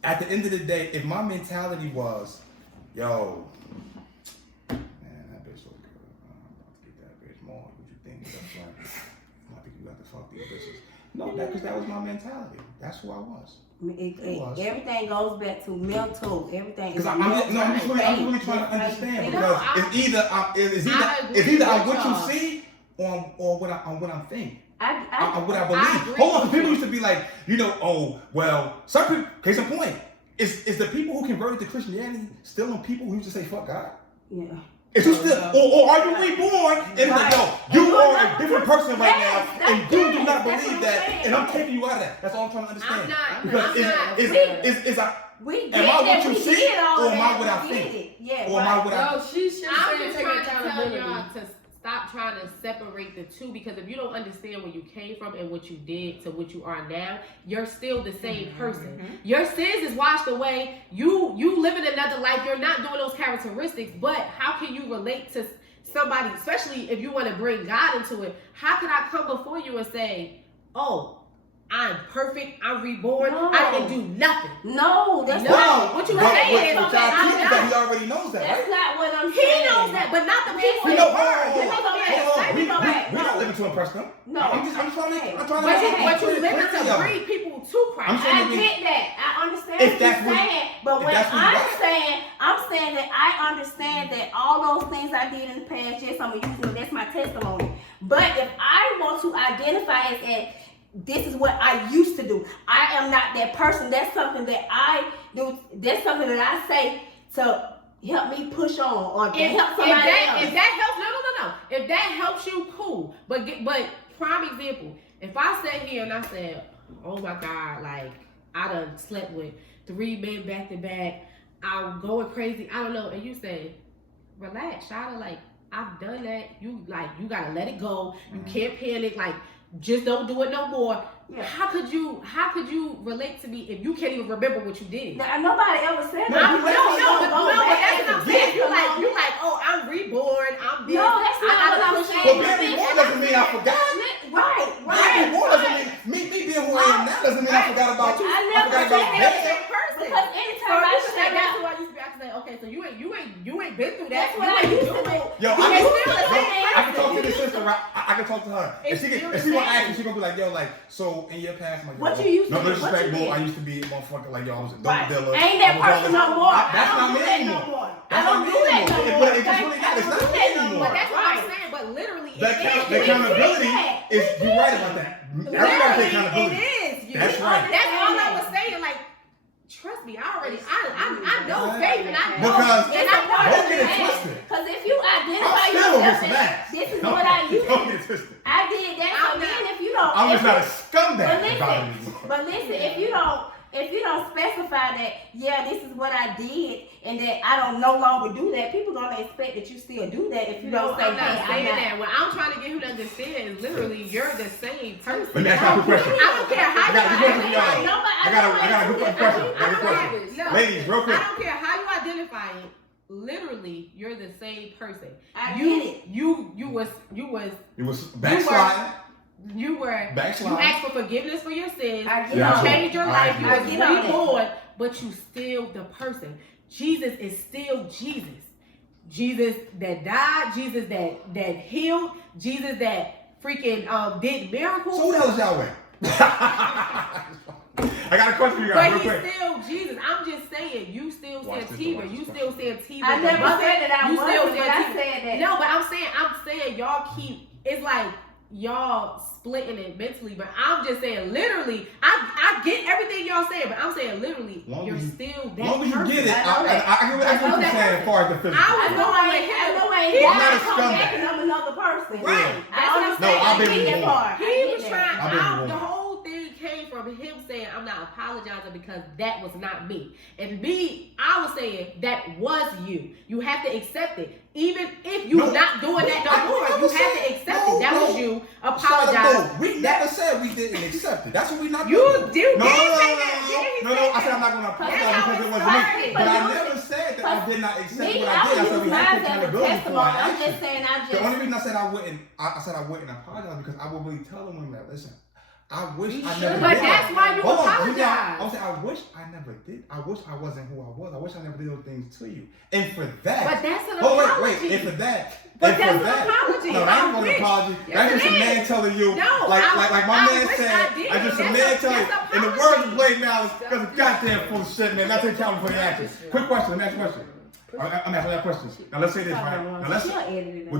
at the end of the day, if my mentality was, yo, man, that bitch so good. I'm about to get that bitch more. What you think? That's right. I think you got to fuck these bitches. No, because that was my mentality. That's who I was. Everything goes back to mental. Everything. Because I'm just really trying to understand, because it's either I'm what you see or what I'm thinking. What I believe. Hold on, people used to be like, oh, well, some people, case in point, is the people who converted to Christianity still on people who used to say fuck God? Yeah. Is you still, or are you reborn? And like, yo, you are a different person right now, and you do not believe that, and I'm taking you out of that. That's all I'm trying to understand. I'm not. Because We am I what you see, did all or am I that. what I We think? did it. Yeah. Or am I what I? No, she should I'm say just take trying to tell accountability. y'all to stop trying to separate the two, because if you don't understand where you came from and what you did to what you are now, you're still the same person. Your sins is washed away. You living another life. You're not doing those characteristics. But how can you relate to somebody, especially if you want to bring God into it? How can I come before you and say, oh, I'm perfect, I'm reborn, No. I can do nothing? No, that's No. not What you But saying? what y'all teach is that he already knows that, That's right? not what I'm He saying. knows that, but not the people We in know. the word. Let me go back. Let me go back. We're not living to impress them. No. I'm trying to. But you living plenty to of bring people to I'm Christ. saying- I get that. I understand If what that's you're what- saying. But if when that's what you got. I'm saying that I understand that all those things I did in the past, yes, I'm using them. That's my testimony. But if I want to identify as this is what I used to do, I am not that person. That's something that I do. That's something that I say to help me push on or to help somebody else. If that helps, no. If that helps you, cool. But prime example, if I sat here and I said, oh my God, like I done slept with 3 men back to back, I'm going crazy, I don't know, and you say, relax, Shada, like I've done that. You gotta let it go. You can't panic, like just don't do it no more. Yeah. How could you relate to me if you can't even remember what you did? Now, nobody ever said No, that. but But that's what I'm saying. You like, oh, I'm reborn. I'm this. No, that's not what I'm But saying. being reborn doesn't mean I forgot. Right. Being reborn doesn't mean me being who I am now doesn't mean I forgot about you. I I never forgot said about that. that. Because anytime I shut That's up, what I used to be. I could say, okay, so you ain't been through that. that's what I used to do. Yo, You I still the same can talk to person. this sister. Right? I can talk to her. If she still want the to ask same. me, she gonna be like, yo, like, so in your past, I'm like, What yo, you used to no do? What disrespect, you bro. did? I used to be a motherfucker like yo. I was a dope Right. dealer. Ain't that I was all person this- no more. That's I not don't me do that anymore. no more. That's I don't not me do that anymore. no But more. it's just really not. It's I not don't do me that no anymore. more. But that's what I'm Right. saying. But literally, The accountability is you're right about that. Everybody take accountability. It is. That's right. That's all I was saying. Like, trust me, I know faith, and I know. Because and I know don't get it twisted. Because if you identify I'm still yourself with some as ass. this is what I used Don't to get it twisted. I did that. So then if you don't, I'm just not a But scumbag listen, about it. but listen, if you don't specify that, yeah, this is what I did, and that I don't no longer do that, people gonna expect that you still do that if you don't say, I'm not hey, saying I'm not. that. What I'm trying to get you to understand is literally you're the same person. Let me ask you a quick question. I don't care how you I got a good question. I got a question. No. Ladies, real quick. I don't care how you identify it. Literally, you're the same person. I get it. You was It was backsliding. you Backsliding. asked for forgiveness for your sins. I get Yeah, all You that. changed your I life. get You it. was I get all that. reborn, but you still the person. Jesus is still Jesus. Jesus that died. Jesus that healed. Jesus that freaking did miracles. So who the hell is y'all with? I got a question for you guys, But real he's quick. still Jesus. I'm just saying, you still Watch said this, Tiva. watch You this. still said Tiva. I the never mother. said that I You still wasn't, but I said that. No, but I'm saying y'all keep. It's like y'all splitting it mentally. But I'm just saying, literally, I get everything y'all saying, but I'm saying literally, Long you're as you- still that As long as you person. get it, I know that. I get what you're saying as far as the physical. I know I ain't I'm not a come back scumbag. and I'm another person. Right. I understand. No, I've been I get that reborn. part. He I get was that. trying. I've been The reborn. whole thing came from him saying, "I'm not apologizing because that was not me." And me, I was saying that was you. You have to accept it, even if you're not doing that no more. You have to accept it. That was you apologize. We never said we didn't accept it. That's what we not You doing. did No, say no, that. no. I said I'm not going to apologize That's how because it it wasn't me. started. But I But never said that I did not accept Me, what I I did. I would said use we mine had to as a accountability for testimony. our I'm actions. just saying, The only reason I said I wouldn't apologize because I would really tell them women that, listen, I wish I never But did. that's why you Hold on, apologize. I was saying, I wish I never did. I wish I wasn't who I was. I wish I never did those things to you. And for that, But that's an oh apology. wait, and for that, But and that's for an that, apology. no, I that's not an wish. apology. Yes, That's just it a man is. telling you, No, like my I man wish said, I did. that's just a That's man a- telling you. that's In the apology. words of Blade Malice, because it's goddamn full of shit, man. Not to account for the actions. Quick question. Let me ask you a question. I'm asking you a question. Now let's say this, right? Now let's. She'll edit it out.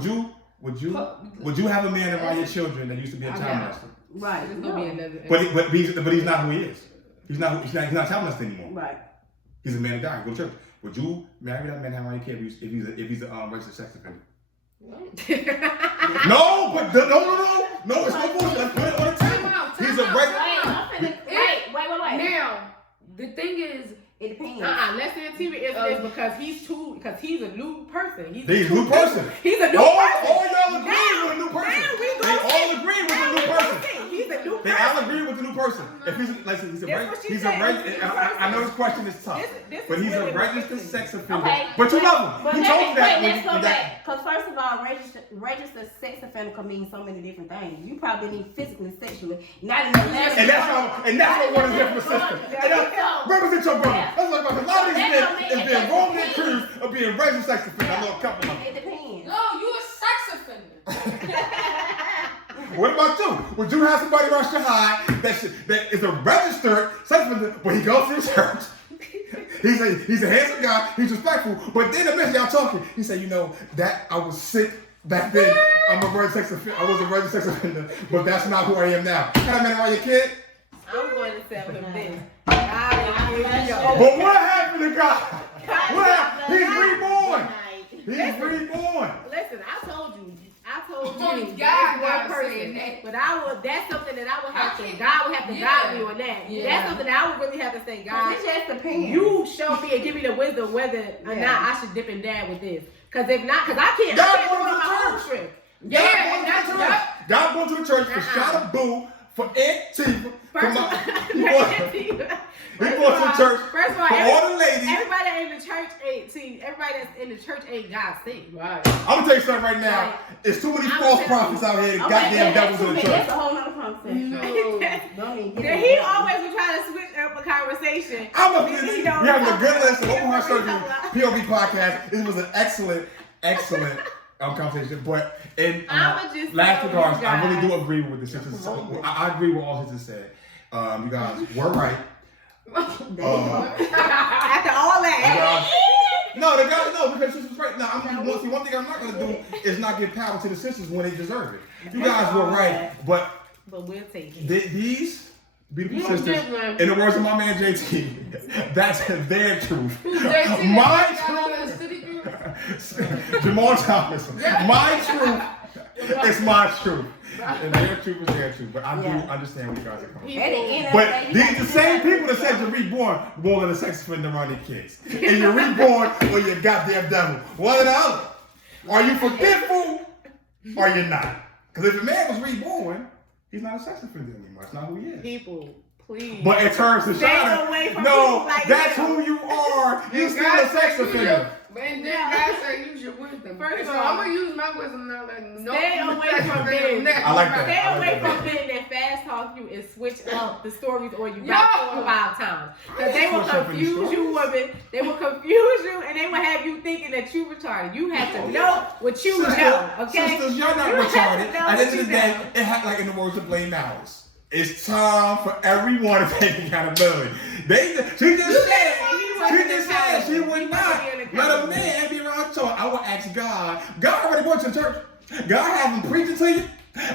Would you have a man around your children that used to be a child molester? Right. There's gonna be another. But he's not who he is. He's not a child molester anymore. Right. He's a man that died. Go to church. Would you marry that man and have around your kid if he's a registered sex offender? No, but no, it's no bullshit. Let's put it on the table. He's a registered. Wait. Now, the thing is, It depends. Let's say TV is because he's a new person. He's He's a new person. He's a new All person. y'all agree with a new person. They all agree with a new person. He's a new They person. all agree with the new person. If he's like he's a That's what she he's said, a he's a registered. new I know person. this question is tough, This but is he's really a registered ridiculous. sex offender. Okay, But you love him. But He told you that. let's go when back. Because first of all, registered sex offender can mean so many different things. You probably need physically, sexually, not in the last. And that's what one is here for sister. And that's, represent your brother. That's what a lot of these men is being wrongly accused of being registered sex offender. I know a couple of them. It depends. no, you a sex offender. What about you? Would you have somebody rush your high that is a registered sex offender, but he goes to the church? He's a handsome guy. He's respectful. But then the minute y'all talking, he said, that I was sick back then. I was a registered sex offender, but that's not who I am now. Can I man around your kid? I'm going to tell him this. But what happened to God? What happened? He's reborn. He's reborn. Listen, I told you. Only There's God one gotta person. say that. But that's something that I would have to. I can't- God would have to yeah. guide me on that. Yeah. That's something that I would really have to say, God. It just depends. You show me and give me the wisdom whether or Yeah. not I should dip and dab with this. Because if not, because I can't God go going on to the my own church. trip. God going to the church for shot of boo for Antiva. First of all, He going to the church First of all, for all the ladies. everybody in the church ain't. See, everybody that's in the church ain't God seen. Right. I'm gonna tell you something right now. There's too many I'm false telling prophets out here and goddamn devils in the That's church. a whole nother conversation. No. Don't even get Then into he that. always was trying to switch up a conversation. We having a good list of Open Heart Surgery POV podcast. This was an excellent conversation. But in I'ma just last tell regards, you I really guys. do agree with the sisters. I agree with all sisters said. You guys were right. After all that. No, because this is right. Now, one thing I'm not gonna do is not give power to the sisters when they deserve it. You guys were right, but But we'll take it. these Beautiful sisters. In the words of my man JT, that's their truth. My truth. Jamal Thomas. My truth is my truth. And their truth is their truth. But I do understand where you guys are coming from. But these are the same people that said you're reborn more than a sex offender around their kids. And you're reborn or you're goddamn devil. One or the other. Are you forgetful or you're not? Because if a man was reborn, he's not a sex offender anymore. That's not who he is. People, please. But in terms of Shana, no, that's who you are. You still a sex offender. And then God said use your wisdom. First of so all, I'm gonna use my wisdom now. Like, no, stay away from men. I like that. Stay I like away that. from men that fast talk you and switch up the stories or you got 4 or 5 times. Because they will confuse you, women. They will confuse you and they will have you thinking that you retarded. You have to know what you know, okay? Sisters, you're not retarded. At the end of the day, it had like in the words of Blaine Malice. It's time for everyone to take accountability. She just said she would not let a man be around church. I would ask God. God already went to church. God have him preaching to you.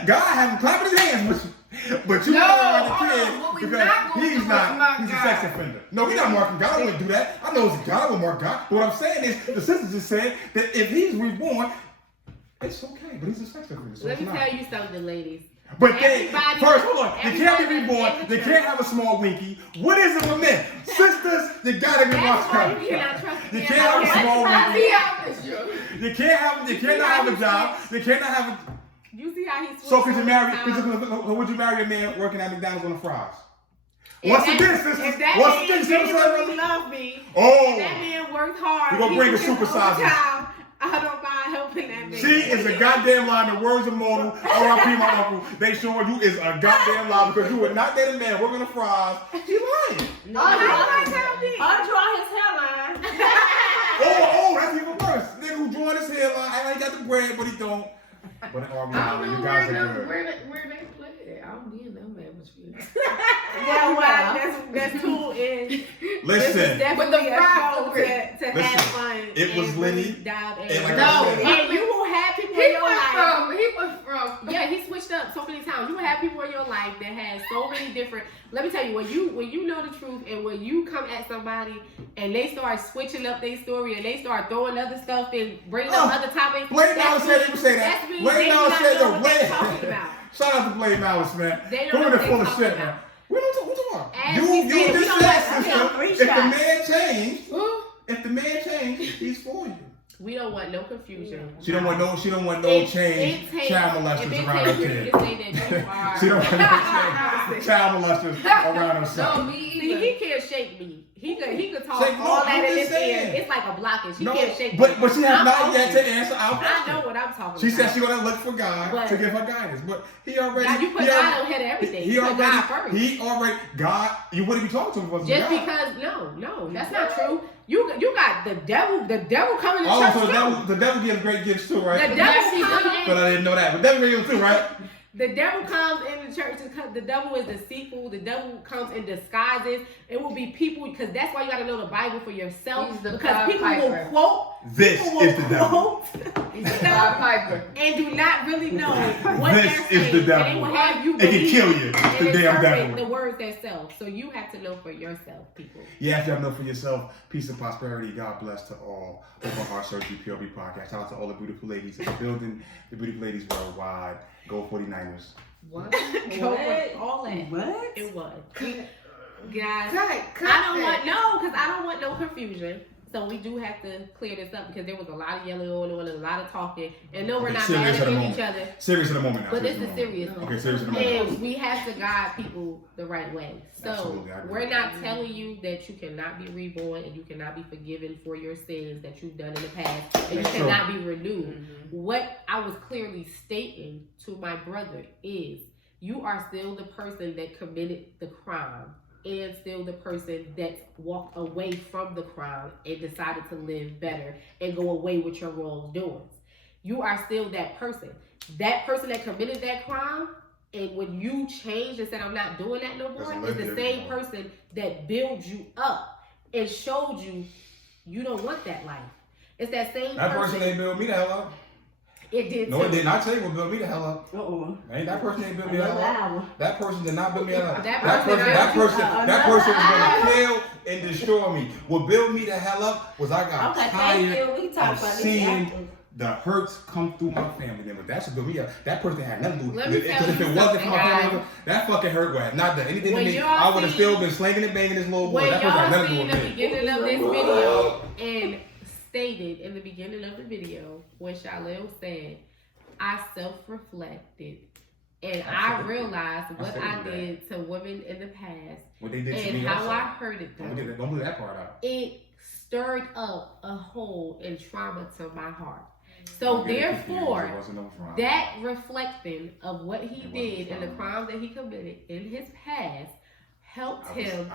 God have him clapping his hands with you. But you don't around the kid because he's a sex offender. No, he's not marking God. I wouldn't do that. I know it's God. I wouldn't mark God. But what I'm saying is, the sister just said that if he's reborn, it's okay. But he's a sex offender. So Let me tell you something, ladies. But first, hold on. You can't be reborn. You can't have a small winky. What is it with men? Sisters, you gotta be watched out. You can't have a small winky. You cannot have a job. You cannot have a. You see how he's. So could you marry? Would you marry a man working at McDonald's on the fries? What's the difference, sisters? If that What's the man difference? genuinely loved me, Oh, that man worked hard. We're gonna bring a supersizer. I don't mind helping that man. She is a goddamn lie. The words of Mono, R.I.P. my uncle. They showing you is a goddamn lie because you would not date a man working the fries. She lying. Undraw his hairline. Oh, that's even worse. Nigga who drawing his hairline, and he got the bread, but he don't. But in all reality, you guys are good. Where they play it. I don't need them atmosphere. That's cool. Listen. But the fries to have fun. It was Lanee. And you will have people in your life. He was from. Yeah, he switched up so many times. You will have people in your life that has so many different. Let me tell you, when you know the truth and when you come at somebody and they start switching up their story and they start throwing other stuff and bringing up other topics. Blaine Malice said he would say that. Blaine Malice said that. Shout out to Blaine Malice, man. They don't know what they're talking shit, about. man. We don't talk about. You said, just said, sister, if the man changed, he's for you. We don't want no confusion. She don't want no change. Child molesters around her kid. She don't want no child molesters around her son. No, me either. See, he can't shake me. He could talk Shake all that in his saying. ear. It's like a blockage. He No, can't shake but me. she has not yet to answer our I question. know what I'm talking about. She said she gonna look for God to give her guidance, but he already. Now you put God ahead of everything. You put God first. God. You wouldn't be talking to him. Just God. Because no, that's not true. You got the devil coming to church. So the devil gives great gifts too, right? The devil comes in. But I didn't know that. But devil gives too, right? The devil comes in the church. The devil is deceitful. The devil comes in disguises. It will be people, because that's why you got to know the Bible for yourself. Because people will quote. This is the devil. He's the Bob Piper. And do not really know what This they're saying. is the devil. And they will have you It can believe kill you. and The damn interpret devil. the words themselves. So you have to know for yourself, people. You have to know for yourself. Peace and prosperity. God bless to all. Open Heart Surgery PLB podcast. Shout out to all the beautiful ladies in the building. The beautiful ladies worldwide. Go 49ers. What? Go with all that. What? It was. Guys, Cut I don't want no confusion. So we do have to clear this up because there was a lot of yelling on and a lot of talking. And no, we're not mad at each other. Serious in the moment now. But this is serious. Okay, serious in the moment. And we have to guide people the right way. So Absolutely, we're not telling you that you cannot be reborn and you cannot be forgiven for your sins that you've done in the past and you cannot be renewed. Mm-hmm. What I was clearly stating to my brother is you are still the person that committed the crime and still the person that walked away from the crime and decided to live better and go away with your wrongdoings. You are still that person. That person that committed that crime, and when you changed and said, I'm not doing that no more, is the same person that built you up and showed you you don't want that life. It's that same person. That person ain't build me the hell up. It did No, it too. didn't. I tell you what built me the hell up. Ain't that person ain't built me the hell up. That person did not build me up. That person was gonna kill and destroy me. What built me the hell up was I got tired of seeing the hurts come through my family members. That's what built me up. That person had nothing to do with it. Because if it wasn't for my family members, that fucking hurt would have not done anything to me. I would have still been slinging and banging this little boy. That person had nothing to do with the me. beginning of this video and stated in the beginning of the video when Shalil said, I self-reflected and I realized what I did to women in the past What they did to and me how also. I hurted them. Don't leave that part out. It stirred up a hole and trauma to my heart. So therefore, that reflecting of what he did and the crimes that he committed in his past helped him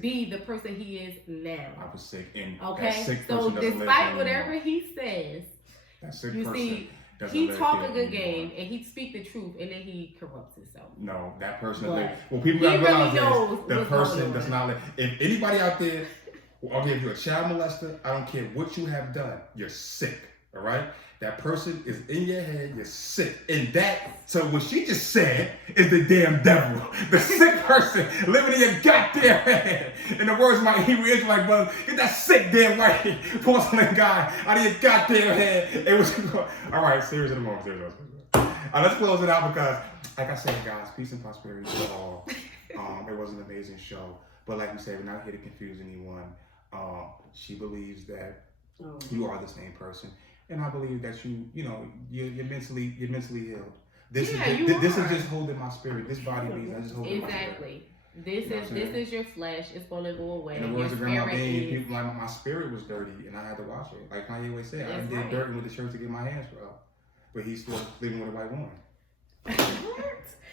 be the person he is now. I was sick. And okay, sick so despite whatever he says, you see, he talk a good game and he speak the truth and then he corrupts himself. No, that person. Well, people gotta realize is the person does not. If anybody out there, okay, if you're a child molester, I don't care what you have done, you're sick. All right. That person is in your head, you're sick. And so what she just said is the damn devil. The sick person living in your goddamn head. In the words of my Hebrew Israelite brother, get that sick damn white porcelain guy out of your goddamn head. It was, all right, serious in the moment. Serious. Let's close it out because, like I said, guys, peace and prosperity to all. It was an amazing show. But like we said, we're not here to confuse anyone. She believes that you are the same person. And I believe that you're mentally healed. This is just holding my spirit. This body being, I just holding my spirit. This is your flesh. It's gonna go away. In the words of Grandma Bean, people like my spirit was dirty and I had to wash it. Like Kanye always said, I did dirt with the shirts to get my hands rubbed, but he's still living with a white woman.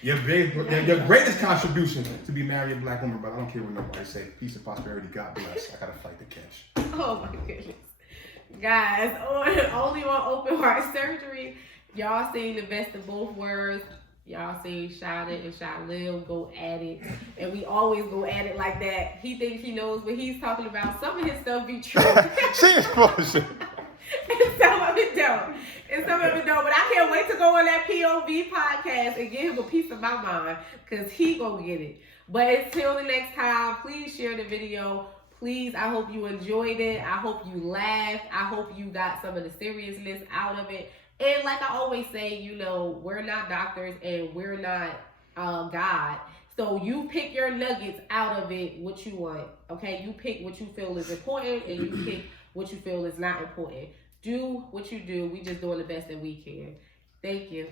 Your greatest contribution to be married a black woman, but I don't care what nobody say. Peace and prosperity. God bless. I gotta fight the catch. Oh my goodness. Guys, only on Open Heart Surgery, y'all seen the best of both worlds. Y'all seen Shada and Shalil go at it, and we always go at it like that. He thinks he knows what he's talking about. Some of his stuff be true. She is bullshit. And some of it don't. But I can't wait to go on that POV podcast and give him a piece of my mind, because he gonna get it. But until the next time, please share the video. Please, I hope you enjoyed it. I hope you laughed. I hope you got some of the seriousness out of it. And like I always say, we're not doctors and we're not God. So you pick your nuggets out of it, what you want. Okay? You pick what you feel is important and you pick what you feel is not important. Do what you do. We just doing the best that we can. Thank you.